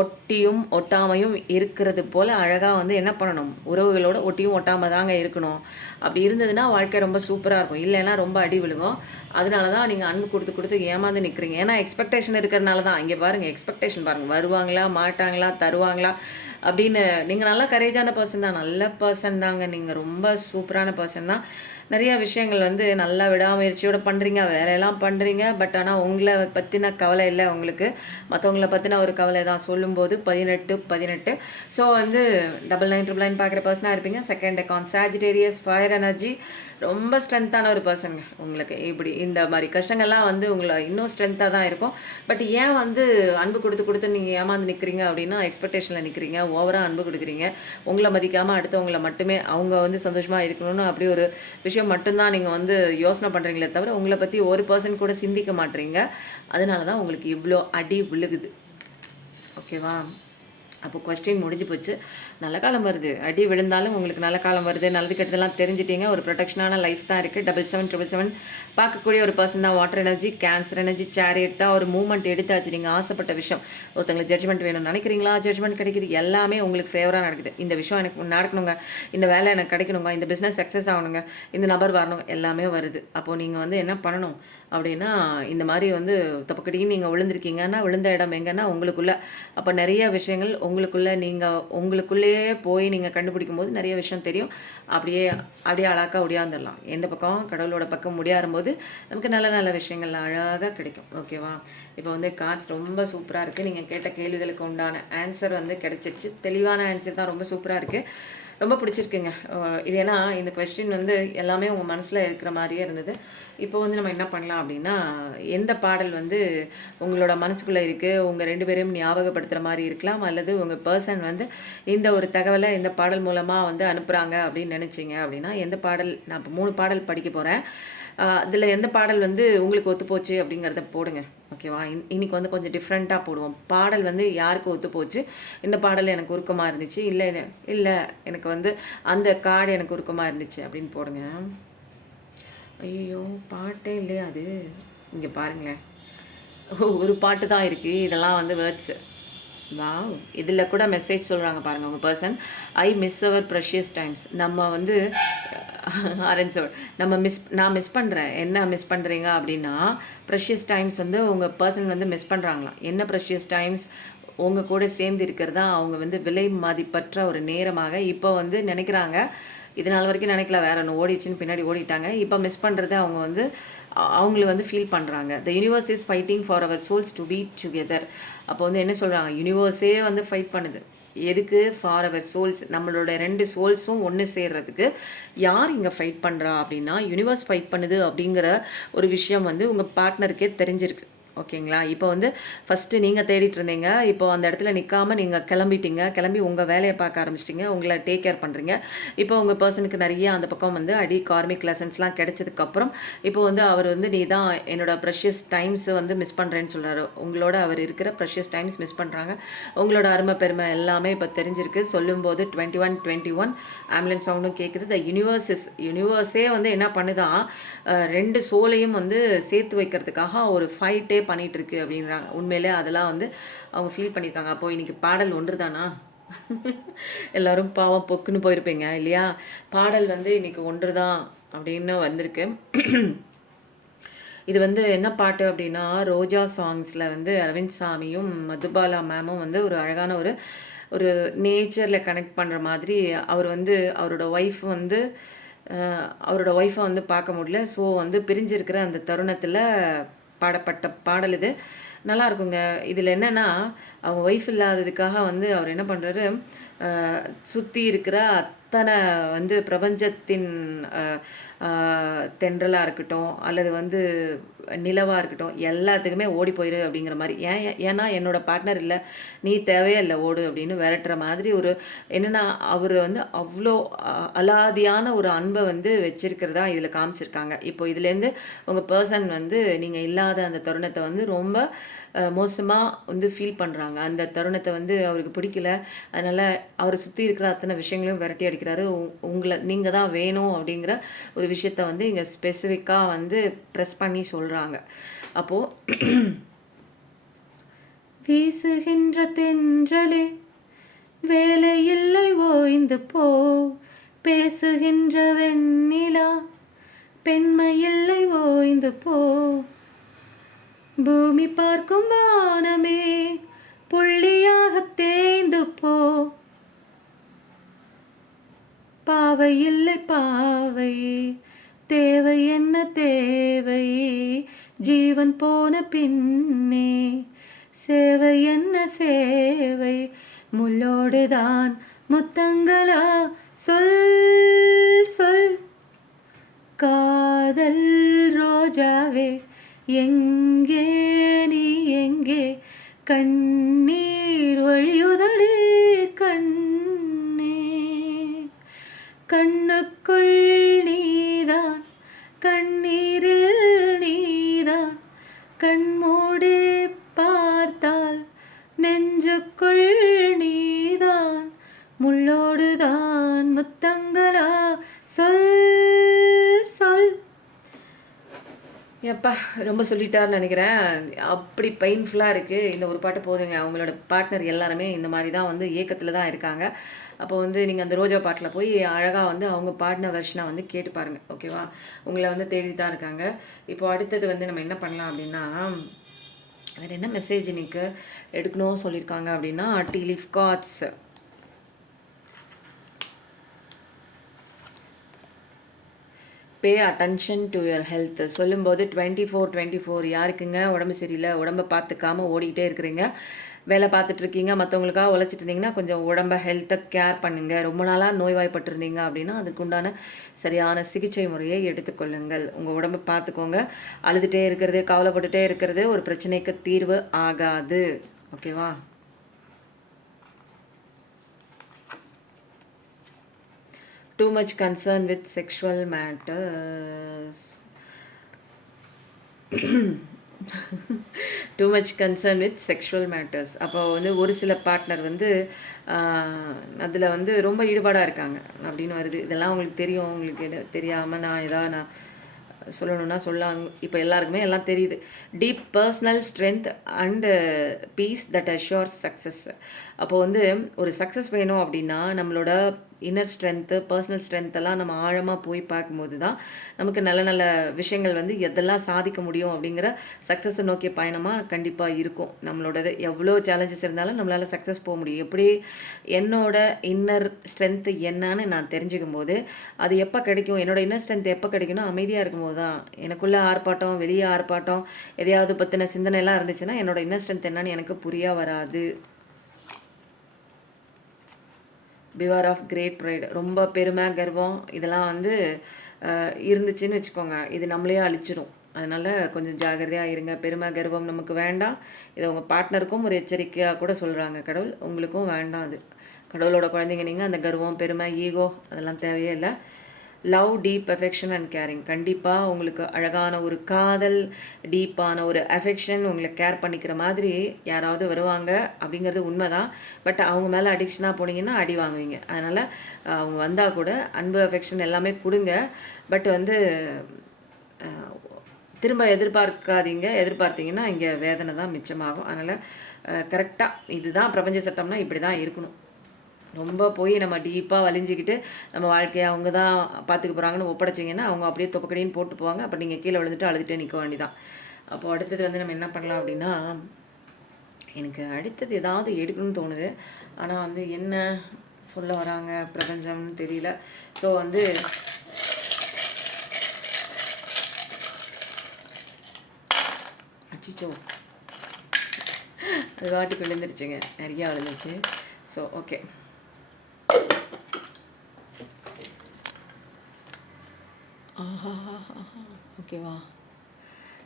ஒட்டியும் ஒட்டாமையும் இருக்கிறது போல் அழகாக வந்து என்ன பண்ணணும்? உறவுகளோட ஒட்டியும் ஒட்டாமல் தாங்க இருக்கணும். அப்படி இருந்ததுன்னா வாழ்க்கை ரொம்ப சூப்பராக இருக்கும். இல்லைன்னா ரொம்ப அடி விழுகும். அதனால தான் நீங்கள் அன்பு கொடுத்து ஏமாந்து நிற்கிறீங்க. ஏன்னா எக்ஸ்பெக்டேஷன் இருக்கிறனால தான். இங்கே பாருங்கள், எக்ஸ்பெக்டேஷன் பாருங்கள், வருவாங்களா மாட்டாங்களா தருவாங்களா அப்படின்னு. நீங்கள் நல்லா கரேஜான பர்சன் தான், நல்ல பர்சன் தாங்க, நீங்கள் ரொம்ப சூப்பரான பர்சன் தான். நிறையா விஷயங்கள் வந்து நல்லா விடாமுயற்சியோடு பண்ணுறீங்க, வேலையெல்லாம் பண்ணுறீங்க. பட் ஆனால் உங்களை பற்றின கவலை இல்லை உங்களுக்கு, மற்றவங்கள பற்றின ஒரு கவலை தான். சொல்லும்போது 18. ஸோ வந்து 9999 பார்க்குற பர்சனாக இருப்பீங்க. Second account Sagittarius, fire energy, ரொம்ப ஸ்ட்ரென்த்தான ஒரு பர்சனுங்க. உங்களுக்கு இப்படி இந்த மாதிரி கஷ்டங்கள்லாம் வந்து உங்களை இன்னும் ஸ்ட்ரென்த்தாக தான் இருக்கும். பட் ஏன் வந்து அன்பு கொடுத்து நீங்கள் ஏமாந்து நிற்கிறீங்க அப்படின்னா, எக்ஸ்பெக்டேஷனில் நிற்கிறீங்க, ஓவராக அன்பு கொடுக்குறீங்க. உங்களை மதிக்காமல் அடுத்தவங்களை மட்டுமே அவங்க வந்து சந்தோஷமாக இருக்கணும்னு அப்படி ஒரு விஷயம் மட்டும்தான் நீங்கள் வந்து யோசனை பண்ணுறீங்களே தவிர உங்களை பற்றி ஒரு பர்சன் கூட சிந்திக்க மாட்டீங்க. அதனால தான் உங்களுக்கு இவ்வளோ அடி விழுகுது. ஓகேவா? அப்போ கொஸ்டின் முடிஞ்சு போச்சு. நல்ல காலம் வருது, அடி விழுந்தாலும் உங்களுக்கு நல்ல காலம் வருது. நல்லது கெட்டதெல்லாம் தெரிஞ்சிட்டீங்க. ஒரு ப்ரொடெக்ஷனான லைஃப் தான் இருக்குது. 7777 பார்க்கக்கூடிய ஒரு பர்சன் தான். Water energy, cancer energy, chariot தான். ஒரு மூவ்மெண்ட் எடுத்தாச்சு. நீங்கள் ஆசைப்பட்ட விஷயம், ஒருத்தங்களுக்கு ஜட்ஜ்மெண்ட் வேணும்னு நினைக்கிறீங்களா? ஜட்ஜ்மெண்ட் கிடைக்குது. எல்லாமே உங்களுக்கு ஃபேவராக நடக்குது. இந்த விஷயம் எனக்கு நடக்கணுங்க, இந்த வேலை எனக்கு கிடைக்கணுங்க, இந்த பிஸ்னஸ் சக்ஸஸ் ஆகணுங்க, இந்த நபர் வரணும், எல்லாமே வருது. அப்போது நீங்கள் வந்து என்ன பண்ணணும் அப்படின்னா, இந்த மாதிரி வந்து தப்புக்கடின்னு நீங்கள் விழுந்திருக்கீங்கன்னா, விழுந்த இடம் எங்கன்னா உங்களுக்குள்ளே. அப்போ நிறைய விஷயங்கள் உங்களுக்குள்ளே, நீங்கள் உங்களுக்குள்ளேயே போய் நீங்கள் கண்டுபிடிக்கும் போது நிறைய விஷயம் தெரியும். அப்படியே அழகாக ஒடியாந்துடலாம். எந்த பக்கம்? கடவுளோட பக்கம் முடியாறும்போது நமக்கு நல்ல நல்ல விஷயங்கள் அழகாக கிடைக்கும். ஓகேவா? இப்போ வந்து கார்ட்ஸ் ரொம்ப சூப்பராக இருக்குது. நீங்கள் கேட்ட கேள்விகளுக்கு உண்டான ஆன்சர் வந்து கிடைச்சிருச்சு. தெளிவான ஆன்சர் தான், ரொம்ப சூப்பராக இருக்குது. ரொம்ப பிடிச்சிருக்குங்க. இது ஏன்னா இந்த கொஸ்டின் வந்து எல்லாமே உங்க மனசுல இருக்கிற மாரியே இருந்தது. இப்போ வந்து நம்ம என்ன பண்ணலாம் அப்டின்னா, எந்த பாடல் வந்து உங்களோட மனசுக்குள்ள இருக்கு, உங்க 2 பேரையும் ஞாபகப்படுத்துற மாரி இருக்கலாம். அல்லது உங்க பெர்சன் வந்து இந்த ஒரு தகவல இந்த பாடல் மூலமா வந்து அனுப்புறாங்க அப்டின்னு நெனச்சீங்க அப்டின்னா, எந்த பாடல் நான் இப்போ 3 பாடல் படிக்க போறேன். அதில எந்த பாடல் வந்து உங்களுக்கு ஒத்துப்போச்சு அப்டிங்கிறத போடுங்க. ஓகேவா? இன்னைக்கு வந்து கொஞ்சம் டிஃப்ரெண்ட்டா போடுவோம். பாடல் வந்து யாருக்கு ஒத்துப்போச்சு, இந்த பாடல் எனக்கு உருக்கமா இருந்துச்சு, இல்ல எனக்கு வந்து அந்த கார்டு எனக்கு உருக்கமா இருந்துச்சு அப்படின்னு போடுங்க. ஐயய்யோ! பாட்டே இல்லையா அது? இங்க பாருங்களேன். ஒரு பாட்டு தான் இருக்கு. இதெல்லாம் வந்து வேர்ட்ஸு. வாவ்! இதில கூட மெசேஜ் சொல்றாங்க பாருங்க உங்க person. I miss our precious times. நம்ம வந்து அரேஞ்ச் நான் மிஸ் பண்றேன். என்ன மிஸ் பண்றீங்க அப்டின்னா, ப்ரெஷியஸ் டைம்ஸ் வந்து உங்க பெர்சன் வந்து மிஸ் பண்றாங்களாம். என்ன ப்ரெஷியஸ் டைம்ஸ்? உங்க கூட சேர்ந்து இருக்கிறதா அவங்க வந்து விலை மதிப்பற்ற ஒரு நேரமாக இப்போ வந்து நினைக்கிறாங்க. இது நாள் வரைக்கும் நினைக்கல. வேற ஒண்ணு ஓடிடுச்சுன்னு பின்னாடி ஓடிட்டாங்க. இப்போ மிஸ் பண்றத அவங்க வந்து அவங்கள வந்து ஃபீல் பண்றாங்க. "The universe is fighting for our souls to be together." அப்போ வந்து என்ன சொல்றாங்க? யூனிவர்ஸே வந்து ஃபைட் பண்ணுது. எதுக்கு? For our souls. நம்மளோட 2 சோல்ஸும் ஒண்ணு சேர்றதுக்கு. யார் இங்க ஃபைட் பண்றா அப்டின்னா, யூனிவர்ஸ் ஃபைட் பண்ணுது அப்டிங்கிற ஒரு விஷயம் வந்து உங்க பார்ட்னருக்கே தெரிஞ்சிருக்கு. ஓகேங்களா? இப்போ வந்து ஃபர்ஸ்ட்டு நீங்க தேடிட்டு இருந்தீங்க. இப்போ அந்த இடத்துல நிக்காம நீங்க கிளம்பிட்டீங்க. கிளம்பி உங்க வேலைய பார்க்க ஆரம்பிச்சிட்டீங்க. உங்கள டேக் கேர் பண்றீங்க. இப்போ உங்க பெர்சனுக்கு நெறைய அந்த பக்கம் வந்து கார்மிக் லெசன்ஸ்லாம் கிடைச்சதுக்கப்புறம், இப்போ வந்து அவர் வந்து நீ தான் என்னோட ப்ரெஷியஸ் டைம்ஸ் வந்து மிஸ் பண்றேன்னு சொல்றாரு. உங்களோட அவர் இருக்கிற ப்ரெஷியஸ் டைம்ஸ் மிஸ் பண்றாங்க. உங்களோட அருமை, பெருமை எல்லாமே இப்போ தெரிஞ்சிருக்கு. சொல்லும்போது 21, 21 ஆம்புலன்ஸ் சவுண்டும் கேட்குது. யூனிவர்ஸே வந்து என்ன பண்ணுதாம், 2 சோலையும் வந்து சேர்த்து வைக்கிறதுக்காக ஒரு ஃபைட்டே பண்ணிகிட்ருக்கு அப்படின்றாங்க. உண்மையிலே அதெல்லாம் வந்து அவங்க ஃபீல் பண்ணியிருக்காங்க. அப்போது இன்றைக்கி பாடல் ஒன்று தானா? எல்லோரும் பாவம் பொக்குன்னு போயிருப்பீங்க இல்லையா? பாடல் வந்து இன்றைக்கி ஒன்று தான் அப்படின்னு வந்திருக்கு. இது வந்து என்ன பாட்டு அப்படின்னா, ரோஜா சாங்ஸில் வந்து அரவிந்த் சாமியும் மதுபாலா மேமும் வந்து ஒரு அழகான ஒரு ஒரு நேச்சரில் கனெக்ட் பண்ணுற மாதிரி அவர் வந்து அவரோட ஒய்ஃபை வந்து பார்க்க முடியல. ஸோ வந்து பிரிஞ்சிருக்கிற அந்த தருணத்தில் பாடப்பட்ட பாடல் இது. நல்லா இருக்குங்க. இதில் என்னென்னா, அவங்க ஒய்ஃப் இல்லாததுக்காக வந்து அவர் என்ன பண்ணுறாரு, சுற்றி இருக்கிற அத்தனை வந்து பிரபஞ்சத்தின் அ அ தென்றலா இருக்கட்டும், அல்லது வந்து நிலவா இருக்கட்டும், எல்லாத்துக்குமே ஓடி போயிரு அப்படிங்கிற மாரி. ஏன்னா என்னோட பார்ட்னர் இல்ல, நீ தேவையே இல்ல ஓடு அப்படின்னு விரட்டுற மாதிரி ஒரு என்னன்னா, அவரு வந்து அவ்ளோ அலாதியான ஒரு அன்ப வந்து வச்சிருக்கிறதா இதில காமிச்சிருக்காங்க. இப்போ இதுலேருந்து உங்க பெர்சன் வந்து நீங்க இல்லாத அந்த தருணத்த வந்து ரொம்ப மோசமா வந்து ஃபீல் பண்றாங்க. அந்த தருணத்த வந்து அவருக்கு பிடிக்கல. அதனால அவர சுத்தி இருக்கிற அத்தனை விஷயங்களையும் விரட்டி அடிக்கிறாரு. நீங்க தான் வேணும் அப்படிங்கிற ஒரு விஷயத்த வந்து இங்க ஸ்பெசிஃபிக்கா வந்து ப்ரெஸ் பண்ணி சொல்றாங்க. அப்போ வீசுகின்ற தென்றலே வேலையில்லை ஓய்ந்து போ, பேசுகின்ற வெண்ணிலா பெண்மையில்லை ஓய்ந்து போ, பூமி பார்க்கும் வானமே புள்ளியாக தேய்ந்து போ, பாவை இல்லை பாவை தேவை என்ன தேவை, ஜீவன் போன பின்னே சேவை என்ன சேவை, முள்ளோடுதான் முத்தங்களா சொல் சொல், காதல் ரோஜாவே எங்கே நீ எங்கே, கண்ணீர் வழியுதடி கண்ணே, கண்ணுக்குள் நீதான் கண்ணீரில் நீதான், கண்மூடி பார்த்தால் நெஞ்சுக்குள் நீதான், முள்ளோடுதான் முத்தங்களா சொல் சொல். எப்பா ரொம்ப சொல்லிட்டாருன்னு நினைக்கிறேன். அப்படி பெயின்ஃபுல்லாக இருக்குது. இந்த ஒரு பாட்டு போதுங்க. அவங்களோட பார்ட்னர் எல்லாருமே இந்த மாதிரி தான் வந்து ஏக்கத்தில் தான் இருக்காங்க. அப்போ வந்து நீங்கள் அந்த ரோஜா பாட்டில் போய் அழகாக வந்து அவங்க பாடின வெர்ஷனை வந்து கேட்டு பாருங்கள். ஓகேவா? உங்களை வந்து தேடி தான் இருக்காங்க. இப்போ அடுத்தது வந்து நம்ம என்ன பண்ணலாம் அப்படின்னா, வேறு என்ன மெசேஜ் இன்னைக்கு எடுக்கணும் சொல்லியிருக்காங்க அப்படின்னா, tea leaf cards pay attention to your health சொல்லும்போது 24 யாருக்குங்க உடம்பு சரியில்லை, உடம்பை பார்த்துக்காம ஓடிக்கிட்டே இருக்கிறீங்க, வேலை பார்த்துட்ருக்கீங்க, மற்றவங்களுக்காக உழைச்சிட்டு இருந்தீங்கன்னா கொஞ்சம் உடம்பை ஹெல்த்தை கேர் பண்ணுங்கள். ரொம்ப நாளாக நோய்வாய்ப்பட்டிருந்தீங்க அப்படின்னா அதுக்குண்டான சரியான சிகிச்சை முறையை எடுத்துக்கொள்ளுங்கள். உங்கள் உடம்பை பார்த்துக்கோங்க. அழுதுகிட்டே இருக்கிறது, கவலைப்பட்டுட்டே இருக்கிறது ஒரு பிரச்சனைக்கு தீர்வு ஆகாது. ஓகேவா? Too much concern with sexual matters. Too much concern with sexual matters. அப்போ வந்து ஒரு சில பார்ட்னர் வந்து அதில் வந்து ரொம்ப ஈடுபாடாக இருக்காங்க அப்படின்னு வருது. இதெல்லாம் உங்களுக்கு தெரியும். உங்களுக்கு தெரியாமல் நான் சொல்லணும்னா சொல்லலாம். இப்போ எல்லாருக்குமே எல்லாம் தெரியுது. Deep personal strength and peace that assures success. அப்போது வந்து ஒரு சக்ஸஸ் வேணும் அப்படின்னா நம்மளோட இன்னர் ஸ்ட்ரென்த்து, பர்சனல் ஸ்ட்ரென்த்தெல்லாம் நம்ம ஆழமாக போய் பார்க்கும்போது தான் நமக்கு நல்ல நல்ல விஷயங்கள் வந்து எதெல்லாம் சாதிக்க முடியும் அப்படிங்கிற சக்ஸஸை நோக்கிய பயணமாக கண்டிப்பாக இருக்கும். நம்மளோடது எவ்வளோ சேலஞ்சஸ் இருந்தாலும் நம்மளால் சக்ஸஸ் போக முடியும். எப்படி என்னோட இன்னர் ஸ்ட்ரென்த்து என்னன்னு நான் தெரிஞ்சுக்கும் போது அது எப்போ கிடைக்கும், என்னோட இன்னர் ஸ்ட்ரென்த் எப்போ கிடைக்கும்னா அமைதியாக இருக்கும்போது தான். எனக்குள்ளே ஆர்ப்பாட்டம், வெளியே ஆர்ப்பாட்டம், எதையாவது பற்றின சிந்தனைலாம் இருந்துச்சுன்னா என்னோட இன்னர் ஸ்ட்ரென்த் என்னன்னு எனக்கு புரிய வராது. Bivar of great pride. ரொம்ப பெருமை, கர்வம் இதெல்லாம் வந்து இருந்துச்சுன்னு வச்சுக்கோங்க, இது நம்மளே அழிச்சிடும். அதனால் கொஞ்சம் ஜாகிரதையாக இருங்க. பெருமை, கர்வம் நமக்கு வேண்டாம். இதை உங்கள் பார்ட்னருக்கும் ஒரு எச்சரிக்கையாக கூட சொல்கிறாங்க கடவுள். உங்களுக்கும் வேண்டாம். அது கடவுளோட குழந்தைங்க நீங்கள். அந்த கர்வம், பெருமை, ஈகோ அதெல்லாம் தேவையே இல்லை. Love, deep affection and caring. கண்டிப்பாக உங்களுக்கு அழகான ஒரு காதல், டீப்பான ஒரு அஃபெக்ஷன், உங்களை கேர் பண்ணிக்கிற மாதிரி யாராவது வருவாங்க அப்படிங்கிறது உண்மை தான். பட் அவங்க மேலே அடிக்ஷனாக போனீங்கன்னா அடி வாங்குவீங்க. அதனால் அவங்க வந்தால் கூட அன்பு, அஃபெக்ஷன் எல்லாமே கொடுங்க. பட் வந்து திரும்ப எதிர்பார்த்தீங்கன்னா இங்கே வேதனை தான் மிச்சமாகும். அதனால் கரெக்டாக இதுதான் பிரபஞ்ச சட்டம்னா இப்படி தான் இருக்கணும். ரொம்ப போய் நம்ம டீப்பாக வலிஞ்சிக்கிட்டு நம்ம வாழ்க்கையை அவங்க தான் பார்த்துக்க போகிறாங்கன்னு ஒப்படைச்சிங்கன்னா அவங்க அப்படியே தொப்பக்கடின்னு போட்டு போவாங்க. அப்போ நீங்கள் கீழே விழுந்துட்டு அழுதுகிட்டே நிற்க வேண்டிதான். அப்போது அடுத்தது வந்து நம்ம என்ன பண்ணலாம் அப்படின்னா, எனக்கு அடுத்தது ஏதாவது எடுக்கணும்னு தோணுது. ஆனால் வந்து என்ன சொல்ல வராங்க பிரபஞ்சம்னு தெரியல. ஸோ வந்து அச்சிச்சோ அது வாட்டிக்கு விழுந்துருச்சுங்க, நிறையா விழுந்துருச்சு. ஸோ ஓகே, ஓகேவா?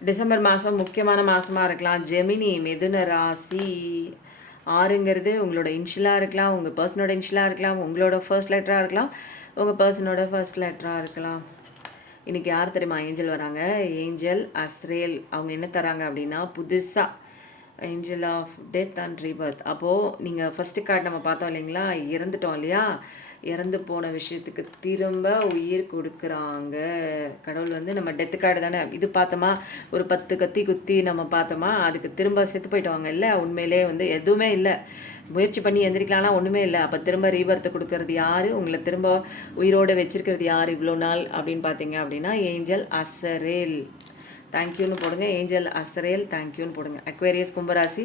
டிசம்பர் மாதம் முக்கியமான மாதமாக இருக்கலாம். ஜெமினி, மிதுன ராசி. 6ங்கிறது உங்களோட இன்ஷியலாக இருக்கலாம், உங்கள் பர்சனோட இன்ஷியலாக இருக்கலாம், உங்களோட ஃபர்ஸ்ட் லெட்டராக இருக்கலாம், உங்கள் பர்சனோட ஃபர்ஸ்ட் லெட்டராக இருக்கலாம். இன்றைக்கி யார் தெரியுமா ஏஞ்சல் வராங்க? Angel Azrael. அவங்க என்ன தராங்க அப்படின்னா புதுசாக angel of death and rebirth. அப்போது நீங்கள் ஃபஸ்ட்டு கார்டு நம்ம பார்த்தோம் இல்லைங்களா, இறந்துட்டோம் இல்லையா, இறந்து போன விஷயத்துக்கு திரும்ப உயிர் கொடுக்குறாங்க கடவுள். வந்து நம்ம டெத்து கார்டு தானே இது பார்த்தோமா, ஒரு 10 கத்தி குத்தி நம்ம பார்த்தோமா, அதுக்கு திரும்ப செத்து போயிட்டவங்க இல்லை, உண்மையிலே வந்து எதுவுமே இல்லை, முயற்சி பண்ணி எந்திரிக்கலாம்னா ஒன்றுமே இல்லை. அப்போ திரும்ப ரீபர்த்தை கொடுக்கறது யார், உங்களை திரும்ப உயிரோடு வச்சிருக்கிறது யார் இவ்வளோ நாள் அப்படின்னு பார்த்தீங்க அப்படின்னா ஏஞ்சல் அசரேல். தேங்க்யூன்னு போடுங்க. ஏஞ்சல் அசரேல் தேங்க்யூன்னு போடுங்க. அக்வேரியஸ் கும்பராசி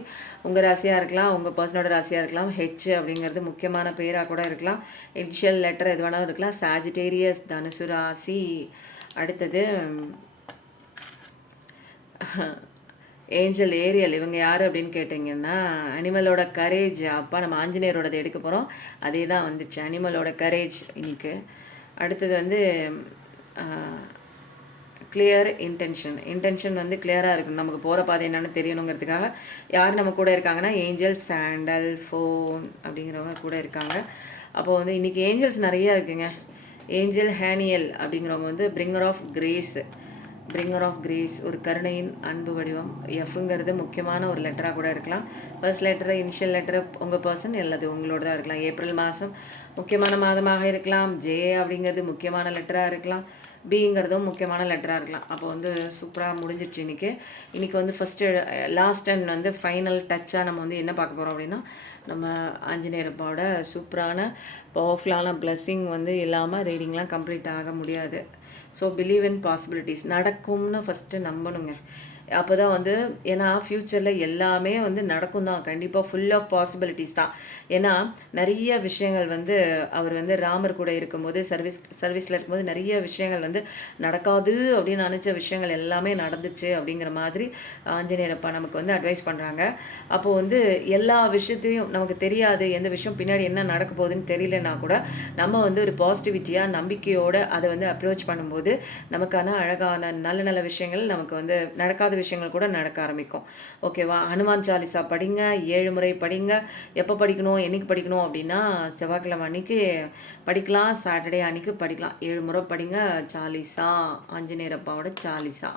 உங்கள் ராசியாக இருக்கலாம், உங்கள் பர்சனோட ராசியாக இருக்கலாம். ஹெச் அப்படிங்கிறது முக்கியமான பேராக கூட இருக்கலாம். இனிஷியல் லெட்டர் எது வேணாலும் இருக்கலாம். சாஜிடேரியஸ் தனுசு ராசி. அடுத்தது ஏஞ்சல் ஏரியல். இவங்க யார் அப்படின்னு கேட்டிங்கன்னா அனிமலோட கரேஜ். அப்பா நம்ம ஆஞ்சநேயரோடது எடுக்க போகிறோம், அதே தான் வந்துச்சு, அனிமலோட கரேஜ் இன்னைக்கு. அடுத்தது வந்து கிளியர் இன்டென்ஷன் வந்து கிளியராக இருக்கணும். நமக்கு போகிற பாதை என்னென்னு தெரியணுங்கிறதுக்காக யார் நம்ம கூட இருக்காங்கன்னா ஏஞ்சல் சாண்டல் ஃபோன் அப்படிங்கிறவங்க கூட இருக்காங்க. அப்போது வந்து இன்றைக்கி ஏஞ்சல்ஸ் நிறையா இருக்குங்க. ஏஞ்சல் ஹேனியல் அப்படிங்கிறவங்க வந்து பிரிங்கர் ஆஃப் கிரேஸ், ஒரு கருணையின் அன்பு வடிவம். எஃப்ங்கிறது முக்கியமான ஒரு லெட்டராக கூட இருக்கலாம். ஃபர்ஸ்ட் லெட்டரு, இனிஷியல் லெட்டரு உங்கள் பர்சன் எல்லாது உங்களோட தான் இருக்கலாம். ஏப்ரல் மாதம் முக்கியமான மாதமாக இருக்கலாம். ஜே அப்படிங்கிறது முக்கியமான லெட்டராக இருக்கலாம். பிங்கிறதும் முக்கியமான லெட்டராக இருக்கலாம். அப்போ வந்து சூப்பராக முடிஞ்சிடுச்சு இன்றைக்கி வந்து ஃபஸ்ட்டு லாஸ்ட் அண்ட் வந்து ஃபைனல் டச்சாக நம்ம வந்து என்ன பார்க்க போகிறோம் அப்படின்னா, நம்ம ஆஞ்சநேயரப்பாவோட சூப்பரான பவர்ஃபுல்லான பிளெஸ்ஸிங் வந்து இல்லாமல் ரீடிங்லாம் கம்ப்ளீட் ஆக முடியாது. So believe in possibilities. நடக்கும்னு ஃபஸ்ட்டு நம்பணுங்க. அப்போ தான் வந்து ஏன்னா ஃப்யூச்சரில் எல்லாமே வந்து நடக்கும் தான் கண்டிப்பாக, ஃபுல் ஆஃப் பாசிபிலிட்டிஸ் தான். ஏன்னா நிறைய விஷயங்கள் வந்து அவர் வந்து ராமர் கூட இருக்கும்போது சர்வீஸில் இருக்கும்போது நிறைய விஷயங்கள் வந்து நடக்காது அப்படின்னு நினச்ச விஷயங்கள் எல்லாமே நடந்துச்சு அப்படிங்கிற மாதிரி ஆஞ்சநேயரப்பா நமக்கு வந்து அட்வைஸ் பண்ணுறாங்க. அப்போது வந்து எல்லா விஷயத்தையும் நமக்கு தெரியாது, எந்த விஷயம் பின்னாடி என்ன நடக்க போகுதுன்னு தெரியலன்னா கூட நம்ம வந்து ஒரு பாசிட்டிவிட்டியாக நம்பிக்கையோடு அதை வந்து அப்ரோச் பண்ணும்போது நமக்கான அழகான நல்ல நல்ல விஷயங்கள் நமக்கு வந்து நடக்காத விஷயங்கள் கூட நடக்க ஆரம்பிக்கும். ஓகேவா? ஹனுமான் சாலிசா படிங்க, 7 முறை படிங்க. எப்போ படிக்கணும், என்னைக்கு படிக்கணும் அப்படின்னா செவ்வாய்க்கிழமை அன்னைக்கு படிக்கலாம், சாட்டர்டே அன்னைக்கு படிக்கலாம். 7 முறை படிங்க சாலிசா, ஆஞ்சநேயர் அப்பாவோட Chalisa.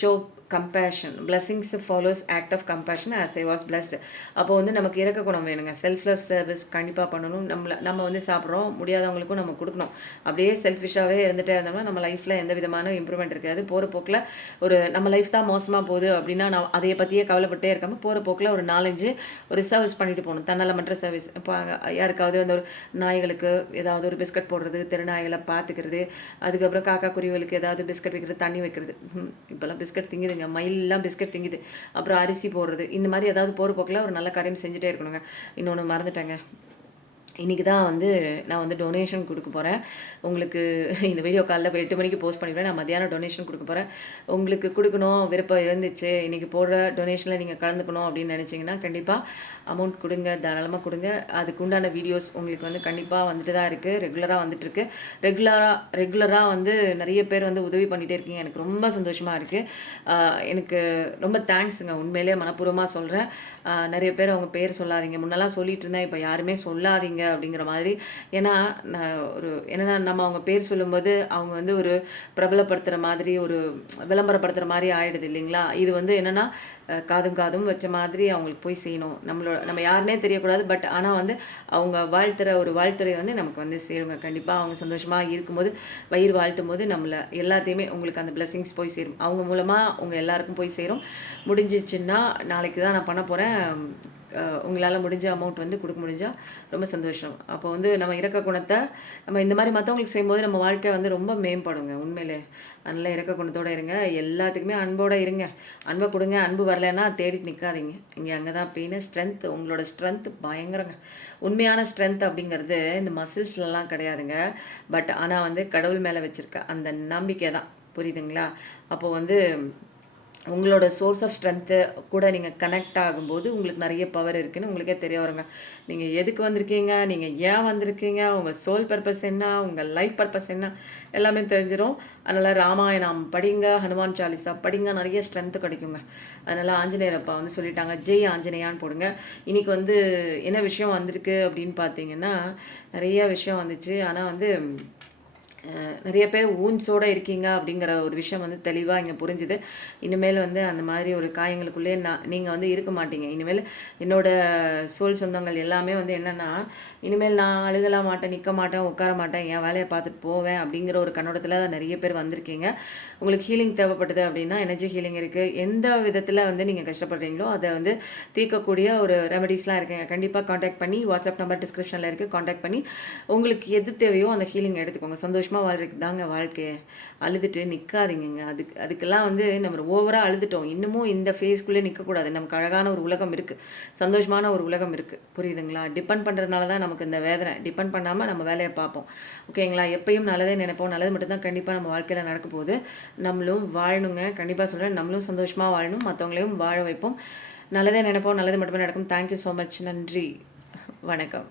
Show compassion blessings follows act of compassion as I was blessed. அப்போ வந்து நமக்கு இறக்க குணம் வேணுங்க. செல்ஃப்லெஸ் சர்வீஸ் கண்டிப்பாக பண்ணணும். நம்ம வந்து சாப்பிட்றோம், முடியாதவங்களுக்கும் நம்ம கொடுக்கணும். அப்படியே செல்ஃபிஷாகவே இருந்துகிட்டே இருந்தோம்னா நம்ம லைஃப்பில் எந்த விதமான இம்ப்ரூவ்மெண்ட் இருக்காது. போகிற போக்கில் நம்ம லைஃப் தான் மோசமாக போகுது அப்படின்னா நான் அதை பற்றியே கவலைப்பட்டே இருக்காமல் போகிற போக்கில் ஒரு 4-5 ஒரு சர்வீஸ் பண்ணிட்டு போகணும். தன்னலமற்ற சர்வீஸ். இப்போ யாருக்காவது அந்த ஒரு நாய்களுக்கு ஏதாவது ஒரு பிஸ்கட் போடுறது, தெருநாய்களை பார்த்துக்கிறது, அதுக்கப்புறம் காக்கா குருவிகளுக்கு ஏதாவது பிஸ்கட் வைக்கிறது, தண்ணி வைக்கிறது. இப்போல்லாம் பிஸ்கட் திங்குதுங்க, மயிலெலாம் பிஸ்கட் திங்குது. அப்புறம் அரிசி போடுறது, இந்த மாதிரி ஏதாவது போகிற போக்கில் ஒரு நல்ல காரியம் செஞ்சுட்டே இருக்கணுங்க. இன்னொன்று மறந்துட்டேங்க, இன்றைக்கி தான் வந்து நான் வந்து டொனேஷன் கொடுக்க போகிறேன். உங்களுக்கு இந்த வீடியோ காலில் 8 மணிக்கு போஸ்ட் பண்ணிவிடுவேன். நான் மத்தியானம் டொனேஷன் கொடுக்க போகிறேன். உங்களுக்கு கொடுக்கணும் விருப்பம் இருந்துச்சு, இன்றைக்கி போடுற டொனேஷனில் நீங்கள் கலந்துக்கணும் அப்படின்னு நினச்சிங்கன்னா கண்டிப்பாக அமௌண்ட் கொடுங்க, தாராளமாக கொடுங்க. அதுக்கு உண்டான வீடியோஸ் உங்களுக்கு வந்து கண்டிப்பாக வந்துட்டு தான் இருக்குது, ரெகுலராக வந்துட்டுருக்கு. ரெகுலராக வந்து நிறைய பேர் வந்து உதவி பண்ணிகிட்டே இருக்கீங்க. எனக்கு ரொம்ப சந்தோஷமாக இருக்குது. எனக்கு ரொம்ப தேங்க்ஸுங்க, உண்மையிலே மனப்பூர்வமாக சொல்கிறேன். நிறைய பேர் அவங்க பேர் சொல்லாதீங்க, முன்னெல்லாம் சொல்லிட்டு இருந்தேன், இப்போ யாருமே சொல்லாதீங்க அப்படிங்கிற மாதிரி. ஏன்னா என்னென்னா நம்ம அவங்க பேர் சொல்லும்போது அவங்க வந்து ஒரு பிரபலப்படுத்துகிற மாதிரி, ஒரு விளம்பரப்படுத்துகிற மாதிரி ஆகிடுது இல்லைங்களா? இது வந்து என்னென்னா காதும் வச்ச மாதிரி அவங்களுக்கு போய் செய்யணும். நம்ம யாருனே தெரியக்கூடாது. பட் ஆனால் வந்து அவங்க வாழ்த்துற ஒரு வாழ்த்துறை வந்து நமக்கு வந்து சேருங்க. கண்டிப்பாக அவங்க சந்தோஷமாக இருக்கும்போது, வயிறு வாழ்த்தும் போது நம்மளை எல்லாத்தையுமே உங்களுக்கு அந்த பிளெஸிங்ஸ் போய் சேரும். அவங்க மூலமாக உங்கள் எல்லாருக்கும் போய் சேரும். முடிஞ்சிச்சுன்னா நாளைக்கு தான் நான் பண்ண போகிறேன். உங்களால் முடிஞ்ச அமௌண்ட் வந்து கொடுக்க முடிஞ்சால் ரொம்ப சந்தோஷம். அப்போ வந்து நம்ம இறக்க குணத்தை நம்ம இந்த மாதிரி மற்றவங்களுக்கு செய்யும்போது நம்ம வாழ்க்கை வந்து ரொம்ப மேம்படுங்க. உண்மையிலே அதனால் இறக்க குணத்தோடு இருங்க. எல்லாத்துக்குமே அன்போடு இருங்க. அன்பை கொடுங்க. அன்பு வரலைன்னா தேடிட்டு நிற்காதீங்க. அங்கே தான் பெயின். ஸ்ட்ரென்த், உங்களோட ஸ்ட்ரென்த் பயங்கரங்க. உண்மையான ஸ்ட்ரென்த் அப்படிங்கிறது இந்த மசில்ஸ்லலாம் கிடையாதுங்க. பட் ஆனால் வந்து கடவுள் மேலே வச்சுருக்க அந்த நம்பிக்கை தான். புரியுதுங்களா? அப்போது வந்து உங்களோட சோர்ஸ் ஆஃப் ஸ்ட்ரென்த்து கூட நீங்கள் கனெக்ட் ஆகும்போது உங்களுக்கு நிறைய பவர் இருக்குதுன்னு உங்களுக்கே தெரிய வருங்க. நீங்கள் எதுக்கு வந்திருக்கீங்க, நீங்கள் ஏன் வந்திருக்கீங்க, உங்கள் சோல் பர்பஸ் என்ன, உங்கள் லைஃப் பர்பஸ் என்ன, எல்லாமே தெரிஞ்சிடும். அதனால் ராமாயணம் படிங்க, ஹனுமான் சாலிசா படிங்க, நிறைய ஸ்ட்ரென்த்து கிடைக்குங்க. அதனால் ஆஞ்சநேயர் அப்பா வந்து சொல்லிட்டாங்க, ஜெய் ஆஞ்சநேயான்னு போடுங்க. இன்றைக்கி வந்து என்ன விஷயம் வந்திருக்கு அப்படின்னு பார்த்தீங்கன்னா, நிறைய விஷயம் வந்துச்சு. ஆனால் வந்து நிறைய பேர் ஊன்ஸோடு இருக்கீங்க அப்படிங்கிற ஒரு விஷயம் வந்து தெளிவாக இங்கே புரிஞ்சுது. இனிமேல் வந்து அந்த மாதிரி ஒரு காயங்களுக்குள்ளே நீங்கள் வந்து இருக்க மாட்டீங்க. இனிமேல் என்னோடய சோல் சொந்தங்கள் எல்லாமே வந்து என்னென்னா, இனிமேல் நான் அழுகலாம் மாட்டேன், நிற்க மாட்டேன், உட்கார மாட்டேன், என் வேலையை பார்த்துட்டு போவேன் அப்படிங்கிற ஒரு கண்ணோட்டத்தில் நிறைய பேர் வந்திருக்கீங்க. உங்களுக்கு ஹீலிங் தேவைப்படுது அப்படின்னா எனர்ஜி ஹீலிங் இருக்குது. எந்த விதத்தில் வந்து நீங்கள் கஷ்டப்படுறீங்களோ அதை வந்து தீர்க்கக்கூடிய ஒரு ரெமடிஸ்லாம் இருக்குங்க. கண்டிப்பாக காண்டாக்ட் பண்ணி, வாட்ஸ்அப் நம்பர் டிஸ்கிரிப்ஷனில் இருக்குது, காண்டாக்ட் பண்ணி உங்களுக்கு எது தேவையோ அந்த ஹீலிங் எடுத்துக்கோங்க. சந்தோஷமாக வாழ்றதுக்கு தாங்க வாழ்க்கையை. அழுதுட்டு நிற்காதீங்க. அதுக்கெல்லாம் வந்து நம்ம ஓவராக அழுதுட்டோம். இன்னமும் இந்த ஃபேஸ்க்குள்ளே நிற்கக்கூடாது. நமக்கு அழகான ஒரு உலகம் இருக்குது, சந்தோஷமான ஒரு உலகம் இருக்குது. புரியுதுங்களா? டிபெண்ட் பண்ணுறதுனால தான் நமக்கு இந்த வேதனை. டிபெண்ட் பண்ணாமல் நம்ம வேலையை பார்ப்போம். ஓகேங்களா? எப்பயும் நல்லதே நினைப்போம். நல்லது மட்டும்தான் கண்டிப்பாக நம்ம வாழ்க்கையில் நடக்க போகுது. நம்மளும் வாழணுங்க. கண்டிப்பாக சொல்கிறேன், நம்மளும் சந்தோஷமாக வாழணும், மற்றவங்களையும் வாழ வைப்போம். நல்லதே நினைப்போம், நல்லது மட்டுமே நடக்கும். Thank you so much. நன்றி, வணக்கம்.